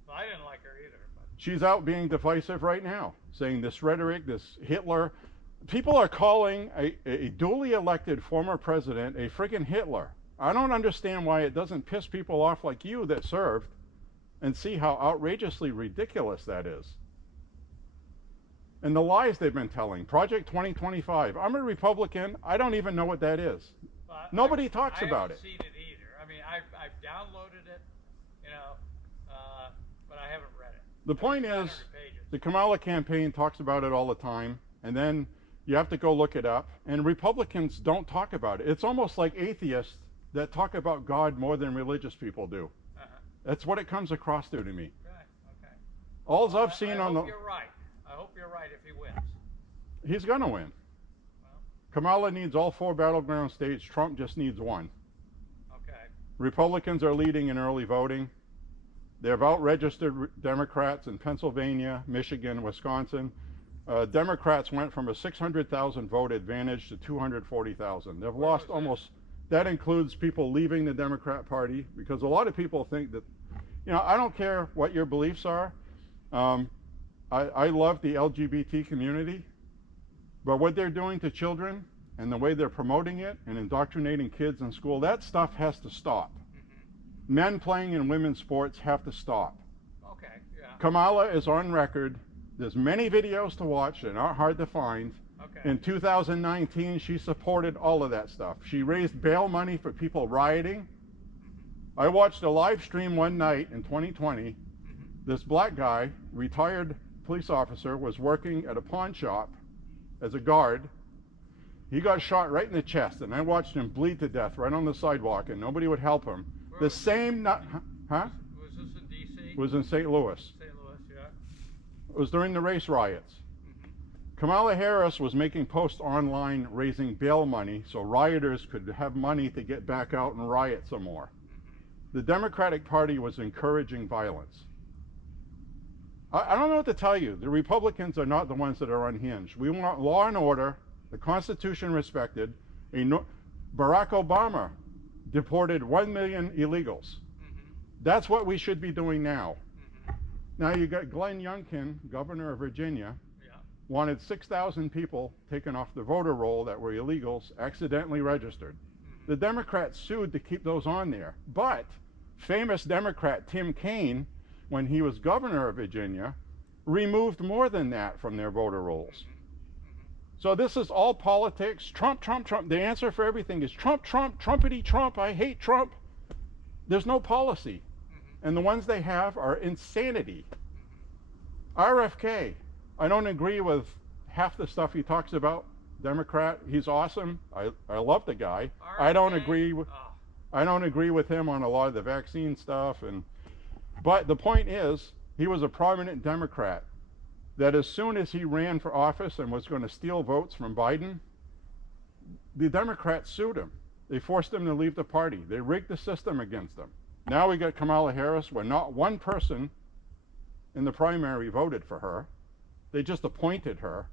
Well, I didn't like her either, but She's out being divisive right now, saying this rhetoric, this Hitler. People are calling a duly elected former president a friggin' Hitler. I don't understand why it doesn't piss people off like you that served and see how outrageously ridiculous that is. And the lies they've been telling. Project 2025. I'm a Republican. I don't even know what that is. But Nobody talks about I it. haven't seen it either. I mean, I've downloaded it, but I haven't read it. The point It's is, 100 pages. the Kamala campaign talks about it all the time, and then you have to go look it up, and Republicans don't talk about it. It's almost like atheists that talk about God more than religious people do. Uh-huh. That's what it comes across to me. Okay. All I've I seen hope on the... you're right. hope you're right if he wins. He's going to win. Well, Kamala needs all 4 battleground states. Trump just needs 1. okay. Republicans are leading in early voting. They've out-registered Democrats in Pennsylvania, Michigan, Wisconsin. Democrats went from a 600,000 vote advantage to 240,000. They've lost almost, that includes people leaving the Democrat Party, because a lot of people think that, you know, I don't care what your beliefs are. I love the LGBT community, but what they're doing to children and the way they're promoting it and indoctrinating kids in school, that stuff has to stop. Men playing in women's sports have to stop. Okay, yeah. Kamala is on record. There's many videos to watch. They're not hard to find. Okay. In 2019, she supported all of that stuff. She raised bail money for people rioting. I watched a live stream one night in 2020. This black guy, retired police officer, was working at a pawn shop as a guard. He got shot right in the chest, and I watched him bleed to death right on the sidewalk, and nobody would help him. The same, huh? Was this in D.C.? Was in St. Louis. St. Louis, yeah. It was during the race riots. Kamala Harris was making posts online raising bail money so rioters could have money to get back out and riot some more. The Democratic Party was encouraging violence. I don't know what to tell you. The Republicans are not the ones that are unhinged. We want law and order, the Constitution respected. Barack Obama deported 1 million illegals. That's what we should be doing now. Now you got Glenn Youngkin, governor of Virginia, wanted 6,000 people taken off the voter roll that were illegals, accidentally registered. The Democrats sued to keep those on there. But famous Democrat Tim Kaine, when he was governor of Virginia, removed more than that from their voter rolls. So this is all politics. Trump, Trump, Trump. The answer for everything is Trump, Trump, Trumpity Trump. I hate Trump. There's no policy. And the ones they have are insanity. RFK, I don't agree with half the stuff he talks about. Democrat, he's awesome. I love the guy. I don't agree with him on a lot of the vaccine stuff, but the point is, he was a prominent Democrat that as soon as he ran for office and was going to steal votes from Biden, the Democrats sued him. They forced him to leave the party. They rigged the system against him. Now we got Kamala Harris, where not one person in the primary voted for her. They just appointed her.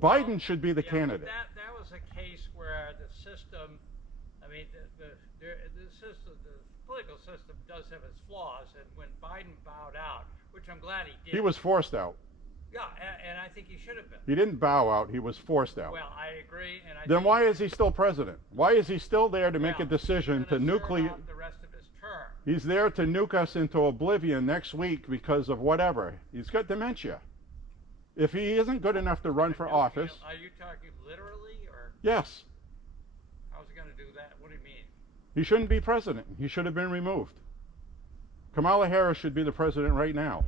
Biden should be the candidate. That was a case where the system, I mean, the system, the political system does have its flaws, and when Biden bowed out, which I'm glad he did. He was forced out. Yeah, and I think he should have been. He didn't bow out, he was forced out. Well, I agree, and I then why is he still president? Why is he still there to make a decision to nuclear? The rest of his term. He's there to nuke us into oblivion next week because of whatever. He's got dementia. If he isn't good enough to run for office. Are you talking literally, or? Yes. How's he going to do that? What do you mean? He shouldn't be president. He should have been removed. Kamala Harris should be the president right now.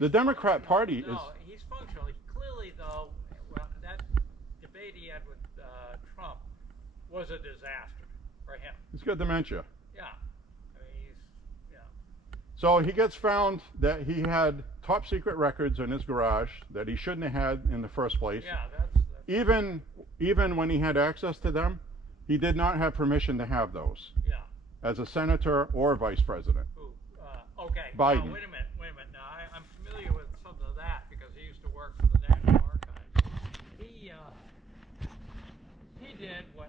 The Democrat Party is... No, he's functional. Clearly, though, well, that debate he had with Trump was a disaster for him. He's got dementia. Yeah. I mean, So he gets found that he had top secret records in his garage that he shouldn't have had in the first place. Yeah, that's... Even when he had access to them, he did not have permission to have those. Yeah. As a senator or vice president. Who? Okay. Biden. Now, wait a minute. Now, I'm familiar with some of that because he used to work for the National Archives. He did what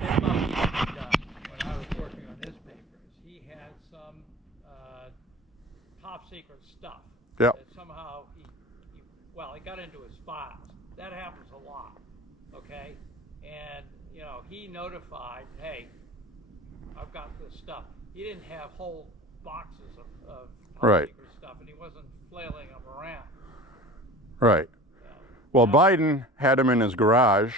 Ed Muskie had done when I was working on his papers. He had some top secret stuff. Yep. That somehow he got into his files. That happens a lot. Okay? And, he notified, hey, I've got this stuff. He didn't have whole boxes of top secret stuff, and he wasn't flailing them around. Right. Well, Biden had them in his garage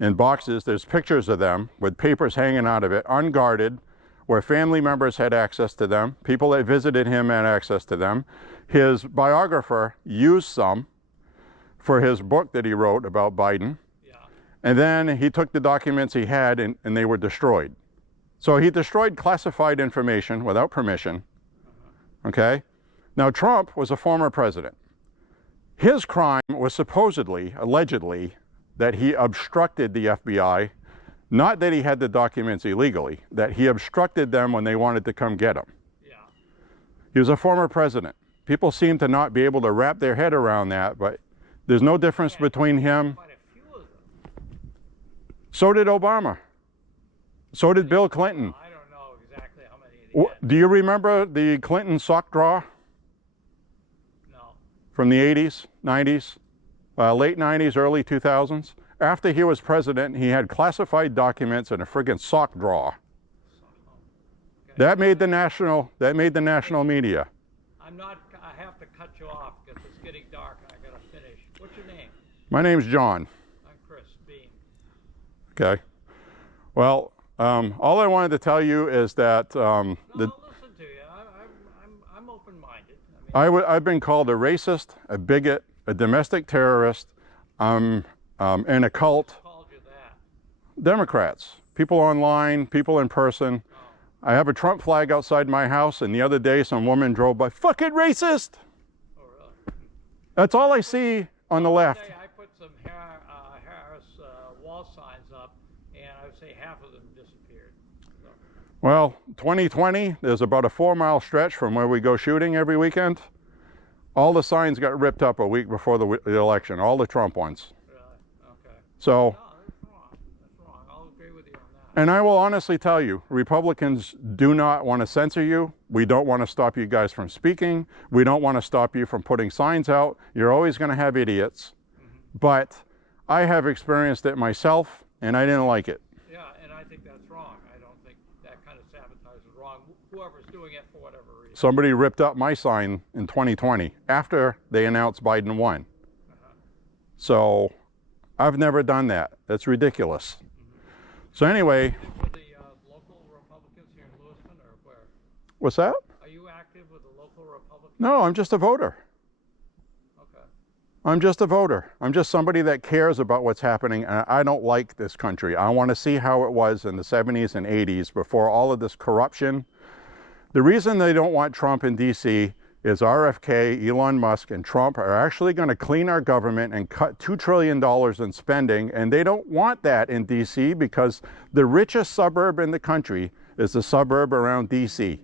in boxes. There's pictures of them with papers hanging out of it, unguarded, where family members had access to them. People that visited him had access to them. His biographer used some for his book that he wrote about Biden. Yeah. And then he took the documents he had and they were destroyed. So he destroyed classified information without permission. Okay? Now, Trump was a former president. His crime was supposedly, allegedly, that he obstructed the FBI, not that he had the documents illegally, that he obstructed them when they wanted to come get him. Yeah. He was a former president. People seem to not be able to wrap their head around that, but there's no difference between him. Quite a few of them. So did Obama. So did Bill Clinton. I don't know exactly how many he had. Do you remember the Clinton sock drawer No. from the 80s, 90s, late 90s, early 2000s? After he was president, he had classified documents in a friggin' sock drawer. Okay. That made the national media. I have to cut you off because it's getting dark and I gotta finish. What's your name? My name's John. I'm Chris Bean. Okay. Well, all I wanted to tell you is that I'll listen to you. I'm open-minded. I've been called a racist, a bigot, a domestic terrorist, and a cult. Who called you that? Democrats, people online, people in person. Oh. I have a Trump flag outside my house, and the other day some woman drove by, fucking racist! Oh, really? That's all I see on the left. Today I put some Harris wall signs up, and I would say half of them disappeared. So, Well, 2020, there's about a 4-mile stretch from where we go shooting every weekend. All the signs got ripped up a week before the election, all the Trump ones. really? Okay. So, No, that's wrong. That's wrong. I'll agree with you on that. and I will honestly tell you, Republicans do not want to censor you. We don't want to stop you guys from speaking. We don't want to stop you from putting signs out. You're always going to have idiots. But I have experienced it myself, and I didn't like it. Yeah, and I think that's wrong. I don't think that kind of sabotage is wrong. Whoever's doing it for whatever reason. Somebody ripped up my sign in 2020 after they announced Biden won. So I've never done that. That's ridiculous. So anyway, Active with the local Republicans here in Lewiston, or where? what's that? Are you active with the local Republicans? No, I'm just a voter. Okay. I'm just a voter. I'm just somebody that cares about what's happening, and I don't like this country. I want to see how it was in the 70s and 80s before all of this corruption. The reason they don't want Trump in D.C. is RFK, Elon Musk, and Trump are actually going to clean our government and cut $2 trillion in spending, and they don't want that in D.C. because the richest suburb in the country is the suburb around D.C.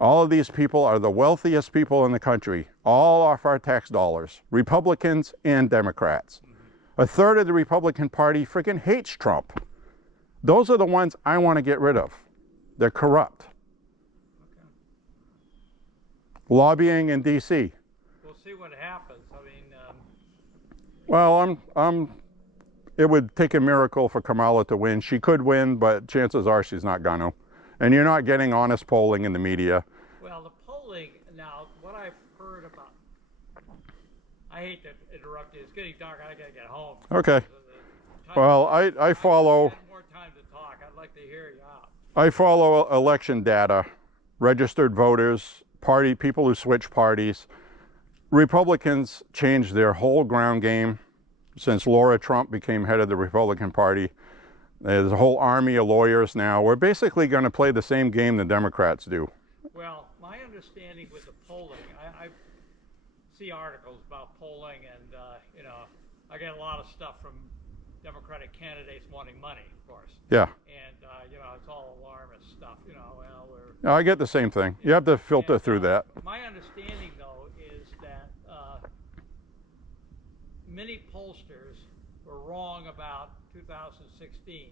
All of these people are the wealthiest people in the country, all off our tax dollars, Republicans and Democrats. A third of the Republican Party freaking hates Trump. Those are the ones I want to get rid of. They're corrupt. Lobbying in D.C. We'll see what happens. I mean, Well, it would take a miracle for Kamala to win. She could win, but chances are she's not gonna. And you're not getting honest polling in the media. well, the polling now, what I've heard about, I hate to interrupt you. It's getting dark. I gotta get home. Okay. The time- Well, I follow. If you had more time to talk, I'd like to hear you out. I follow election data, registered voters, people who switch parties. Republicans changed their whole ground game since Laura Trump became head of the Republican Party. There's a whole army of lawyers now. We're basically going to play the same game the Democrats do. Well, my understanding with the polling, I see articles about polling, and I get a lot of stuff from Democratic candidates wanting money, of course. Yeah, And it's all alarmist stuff. Well, we're I get the same thing. You have to filter through that. My understanding, though, is that many pollsters were wrong about 2016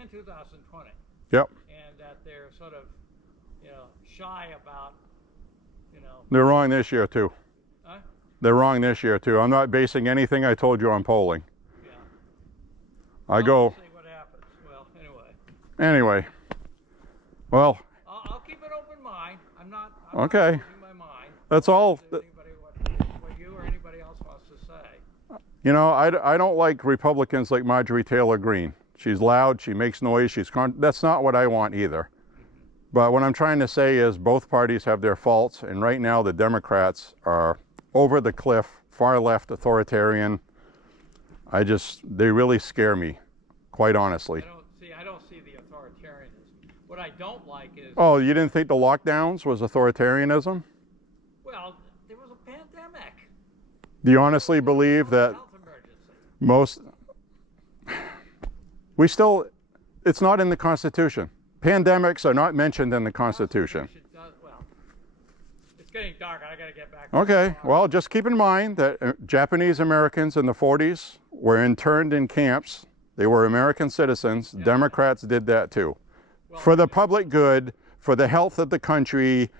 and 2020, Yep, and that they're sort of, shy about, they're wrong this year too. huh? They're wrong this year too. I'm not basing anything I told you on polling. Yeah. I Well, go, we'll see what happens. Well, anyway. Well, I'll keep an open mind. I'm not Okay. losing my mind. that's all. See anybody what you or anybody else wants to say. You know, I don't like Republicans like Marjorie Taylor Greene. She's loud, she makes noise, that's not what I want either. But what I'm trying to say is both parties have their faults, and right now the Democrats are over the cliff, far left, authoritarian. They really scare me, quite honestly. I don't see the authoritarianism. What I don't like is, Oh, you didn't think the lockdowns was authoritarianism? well, Do you honestly believe that Health emergency. most, it's not in the Constitution. Pandemics are not mentioned in the Constitution. Well, it's getting dark. I gotta get back. Okay, well, just keep in mind that Japanese Americans in the 40s were interned in camps. They were American citizens. Democrats did that too. For the public good, for the health of the country.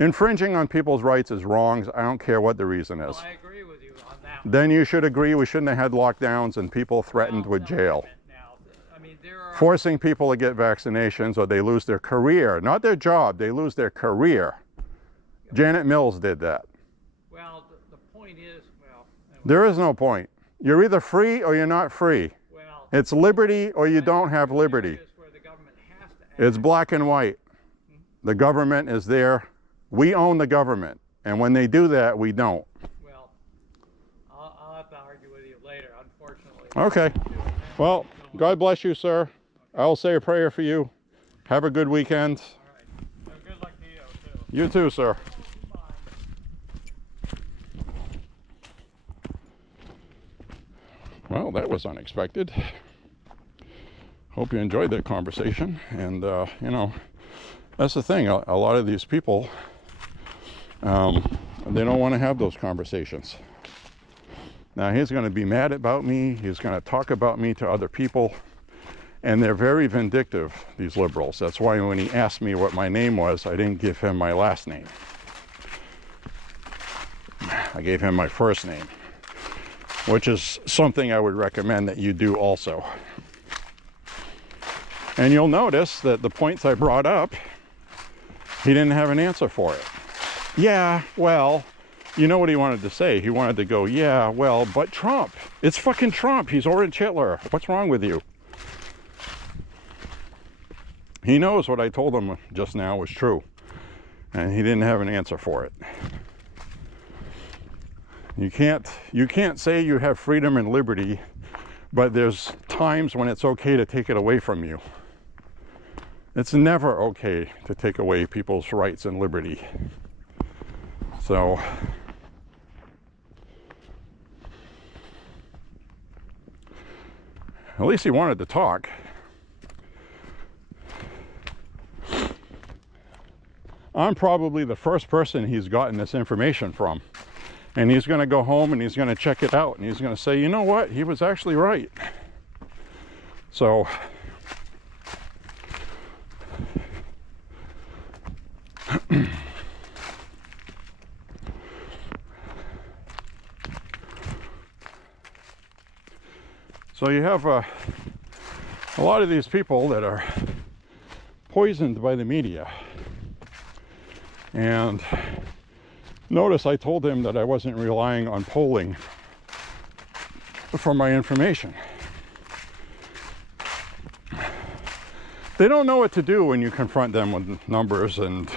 Infringing on people's rights is wrong. I don't care what the reason is. I agree with you on that. Then you should agree we shouldn't have had lockdowns and people threatened with jail. Now, I mean, there are. Forcing people to get vaccinations or they lose their career. Not their job, they lose their career. Janet Mills did that. Well, the point is, well. Anyway, There is no point. You're either free or you're not free. well, It's liberty or you don't have liberty. areas where the government has to act. It's black and white. The government is there. We own the government. And when they do that, we don't. Well, I'll have to argue with you later, unfortunately. Okay. Well, God bless you, sir. I'll say a prayer for you. Have a good weekend. All right. Well, good luck to you, too. You too, sir. Bye. Well, that was unexpected. Hope you enjoyed that conversation. And, you know, that's the thing. A lot of these people, they don't want to have those conversations. Now, he's going to be mad about me. He's going to talk about me to other people. And they're very vindictive, these liberals. That's why when he asked me what my name was, I didn't give him my last name. I gave him my first name, which is something I would recommend that you do also. And you'll notice that the points I brought up, he didn't have an answer for it. Yeah, well, you know what he wanted to say? He wanted to go, yeah, well, but Trump. It's fucking Trump. He's Orange Hitler. What's wrong with you? He knows what I told him just now was true. And he didn't have an answer for it. You can't say you have freedom and liberty, but there's times when it's okay to take it away from you. It's never okay to take away people's rights and liberty. So, at least he wanted to talk. I'm probably the first person he's gotten this information from. And he's going to go home and he's going to check it out and he's going to say, you know what? He was actually right. So, so you have a lot of these people that are poisoned by the media. And notice I told him that I wasn't relying on polling for my information. They don't know what to do when you confront them with numbers, and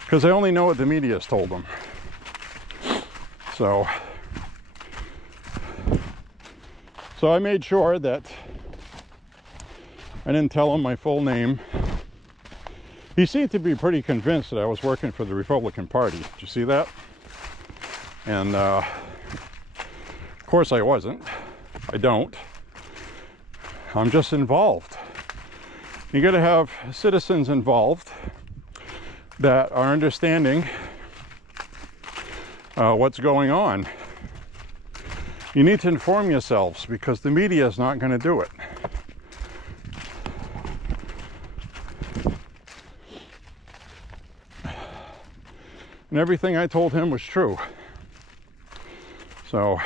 because they only know what the media has told them. So I made sure that I didn't tell him my full name. He seemed to be pretty convinced that I was working for the Republican Party. Did you see that? And of course I wasn't. I don't. I'm just involved. You got to have citizens involved that are understanding what's going on. You need to inform yourselves because the media is not going to do it. And everything I told him was true. So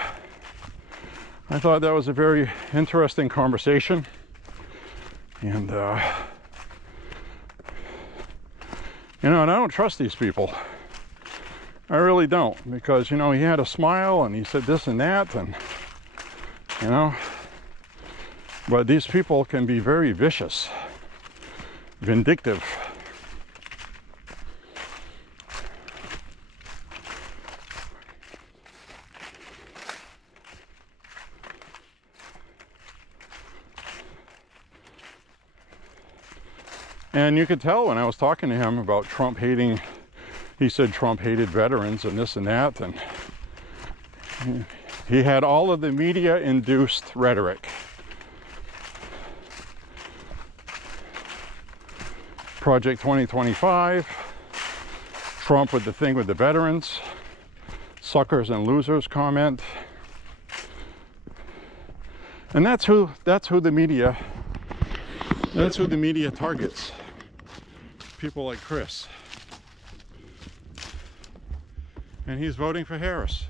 I thought that was a very interesting conversation. And, you know, and I don't trust these people. I really don't. Because, you know, he had a smile and he said this and that. And, you know, but these people can be very vicious, vindictive. And you could tell when I was talking to him about Trump hating, he said Trump hated veterans and this and that. And He had all of the media-induced rhetoric. Project 2025, Trump with the thing with the veterans, suckers and losers comment. And that's who the media targets. People like Chris. And he's voting for Harris.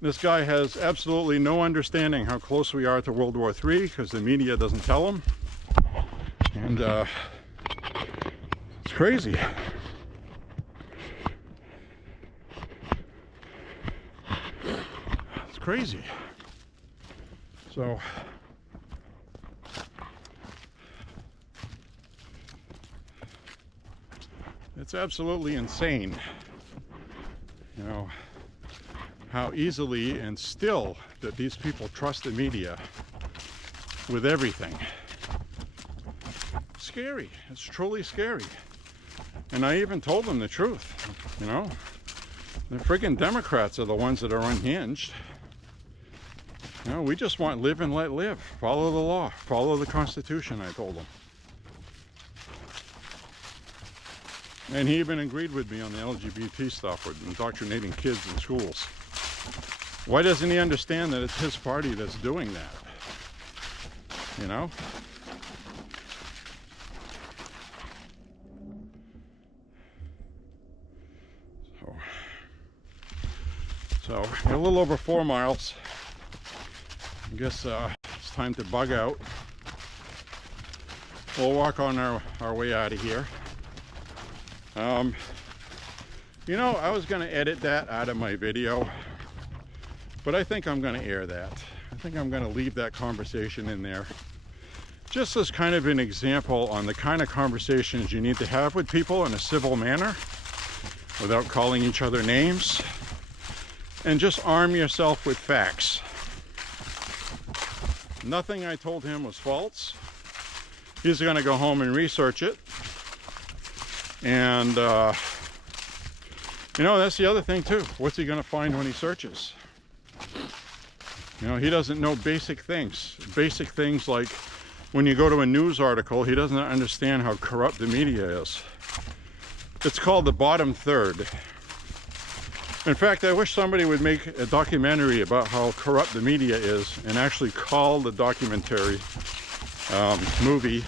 This guy has absolutely no understanding how close we are to World War III because the media doesn't tell him. And it's crazy. It's crazy. So it's absolutely insane, you know, how easily and still that these people trust the media with everything. Scary. It's truly scary. And I even told them the truth, you know. The friggin' Democrats are the ones that are unhinged. You know, we just want live and let live. Follow the law. Follow the Constitution, I told them. And he even agreed with me on the LGBT stuff with indoctrinating kids in schools. Why doesn't he understand that it's his party that's doing that? You know? So a little over 4 miles. I guess it's time to bug out. We'll walk on our way out of here. You know, I was going to edit that out of my video, but I think I'm going to air that. I think I'm going to leave that conversation in there. Just as kind of an example on the kind of conversations you need to have with people in a civil manner, without calling each other names, and just arm yourself with facts. Nothing I told him was false. He's going to go home and research it. And, you know, that's the other thing too. What's he going to find when he searches? You know, he doesn't know basic things. Basic things like when you go to a news article, he doesn't understand how corrupt the media is. It's called the bottom third. In fact, I wish somebody would make a documentary about how corrupt the media is and actually call the documentary movie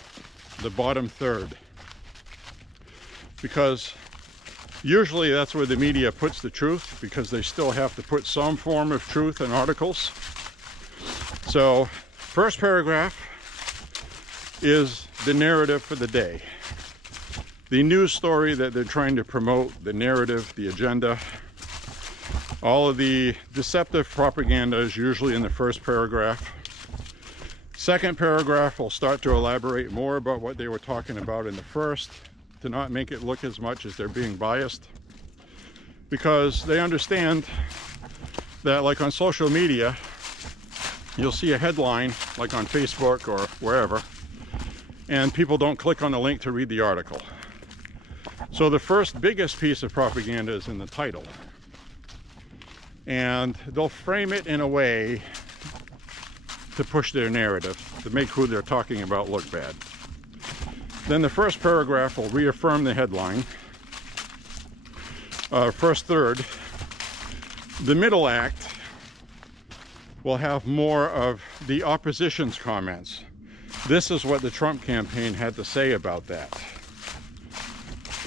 The Bottom Third. Because usually that's where the media puts the truth, because they still have to put some form of truth in articles. So, first paragraph is the narrative for the day. The news story that they're trying to promote, the narrative, the agenda. All of the deceptive propaganda is usually in the first paragraph. Second paragraph will start to elaborate more about what they were talking about in the first, to not make it look as much as they're being biased, because they understand that, like on social media, you'll see a headline like on Facebook or wherever, and people don't click on the link to read the article. So the first biggest piece of propaganda is in the title, and they'll frame it in a way to push their narrative, to make who they're talking about look bad. Then the first paragraph will reaffirm the headline. First third. The middle act will have more of the opposition's comments. This is what the Trump campaign had to say about that.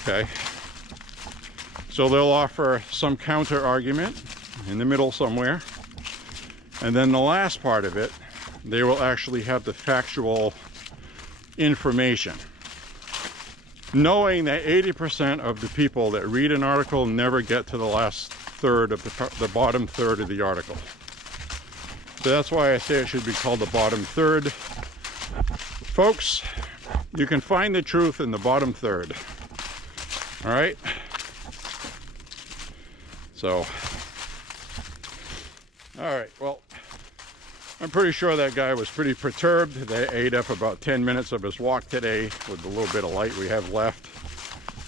Okay. So they'll offer some counter argument in the middle somewhere. And then the last part of it, they will actually have the factual information. Knowing that 80% of the people that read an article never get to the last third of the bottom third of the article. So that's why I say it should be called the bottom third. Folks, you can find the truth in the bottom third. All right? So, all right, well, I'm pretty sure that guy was pretty perturbed. They ate up about 10 minutes of his walk today with the little bit of light we have left.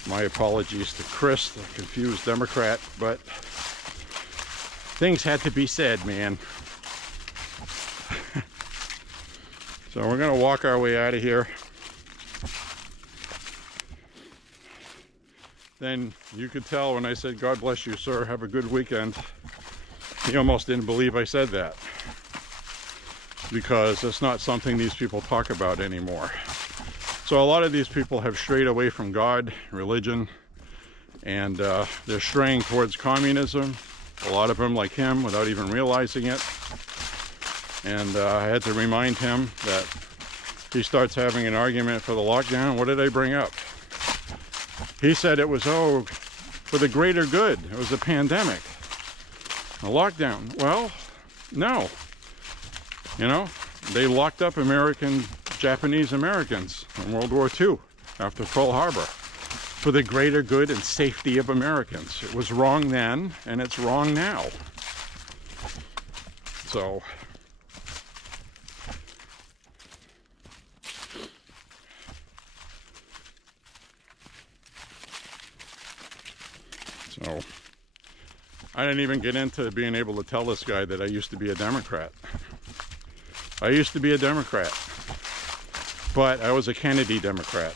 My apologies to Chris, the confused Democrat, but things had to be said, man. So we're gonna walk our way out of here. Then you could tell when I said, God bless you, sir, have a good weekend. He almost didn't believe I said that, because it's not something these people talk about anymore. So a lot of these people have strayed away from God, religion, and they're straying towards communism. A lot of them, like him, without even realizing it. And I had to remind him that he starts having an argument for the lockdown. What did I bring up? He said it was, oh, for the greater good. It was a pandemic, a lockdown. Well, no. You know, they locked up Japanese Americans in World War II after Pearl Harbor for the greater good and safety of Americans. It was wrong then, and it's wrong now. So, I didn't even get into being able to tell this guy that I used to be a Democrat. I used to be a Democrat, but I was a Kennedy Democrat.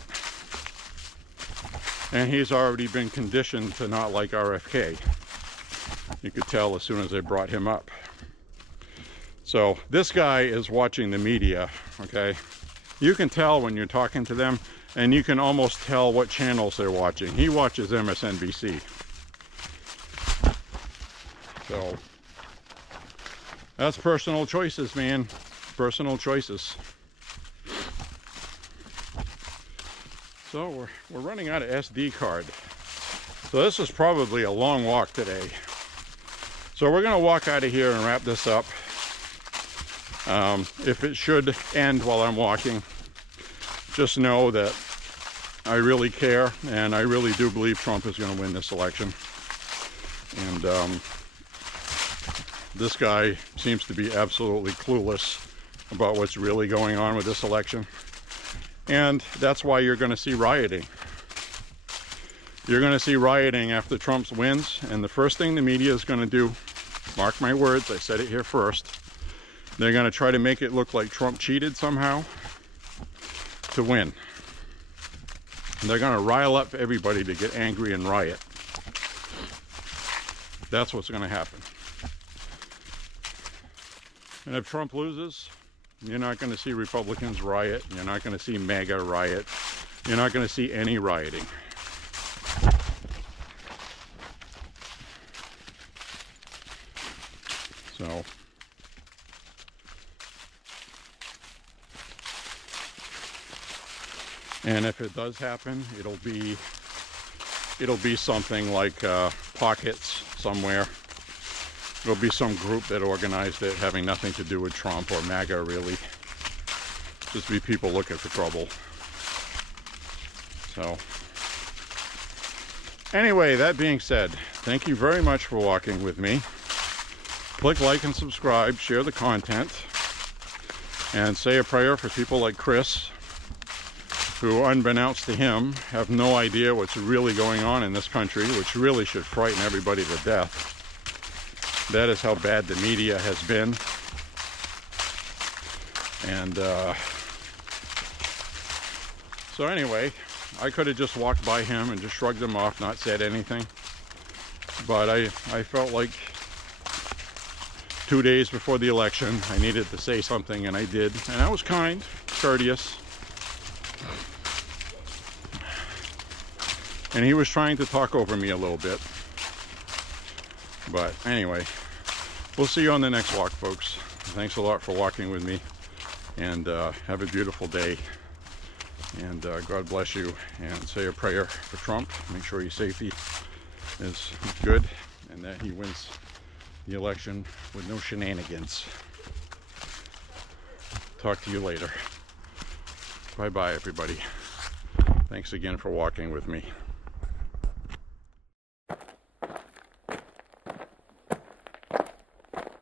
And he's already been conditioned to not like RFK. You could tell as soon as I brought him up. So this guy is watching the media, okay? You can tell when you're talking to them, and you can almost tell what channels they're watching. He watches MSNBC. So that's personal choices, man. Personal choices. So we're running out of SD card. So this is probably a long walk today. So we're gonna walk out of here and wrap this up. If it should end while I'm walking, just know that I really care, and I really do believe Trump is gonna win this election. And this guy seems to be absolutely clueless about what's really going on with this election. And that's why you're going to see rioting. You're going to see rioting after Trump wins, and the first thing the media is going to do, mark my words, I said it here first, they're going to try to make it look like Trump cheated somehow to win. And they're going to rile up everybody to get angry and riot. That's what's going to happen. And if Trump loses, you're not going to see Republicans riot. You're not going to see MAGA riot. You're not going to see any rioting. So, and if it does happen, it'll be something like pockets somewhere. It'll be some group that organized it, having nothing to do with Trump or MAGA, really. Just be people looking for trouble. So, anyway, that being said, thank you very much for walking with me. Click like and subscribe, share the content, and say a prayer for people like Chris, who, unbeknownst to him, have no idea what's really going on in this country, which really should frighten everybody to death. That is how bad the media has been. And so anyway, I could have just walked by him and just shrugged him off, not said anything. But I felt like 2 days before the election, I needed to say something, and I did. And I was kind, courteous. And he was trying to talk over me a little bit. But anyway, we'll see you on the next walk, folks. Thanks a lot for walking with me, and have a beautiful day. And God bless you, and say a prayer for Trump. Make sure his safety is good, and that he wins the election with no shenanigans. Talk to you later. Bye-bye, everybody. Thanks again for walking with me.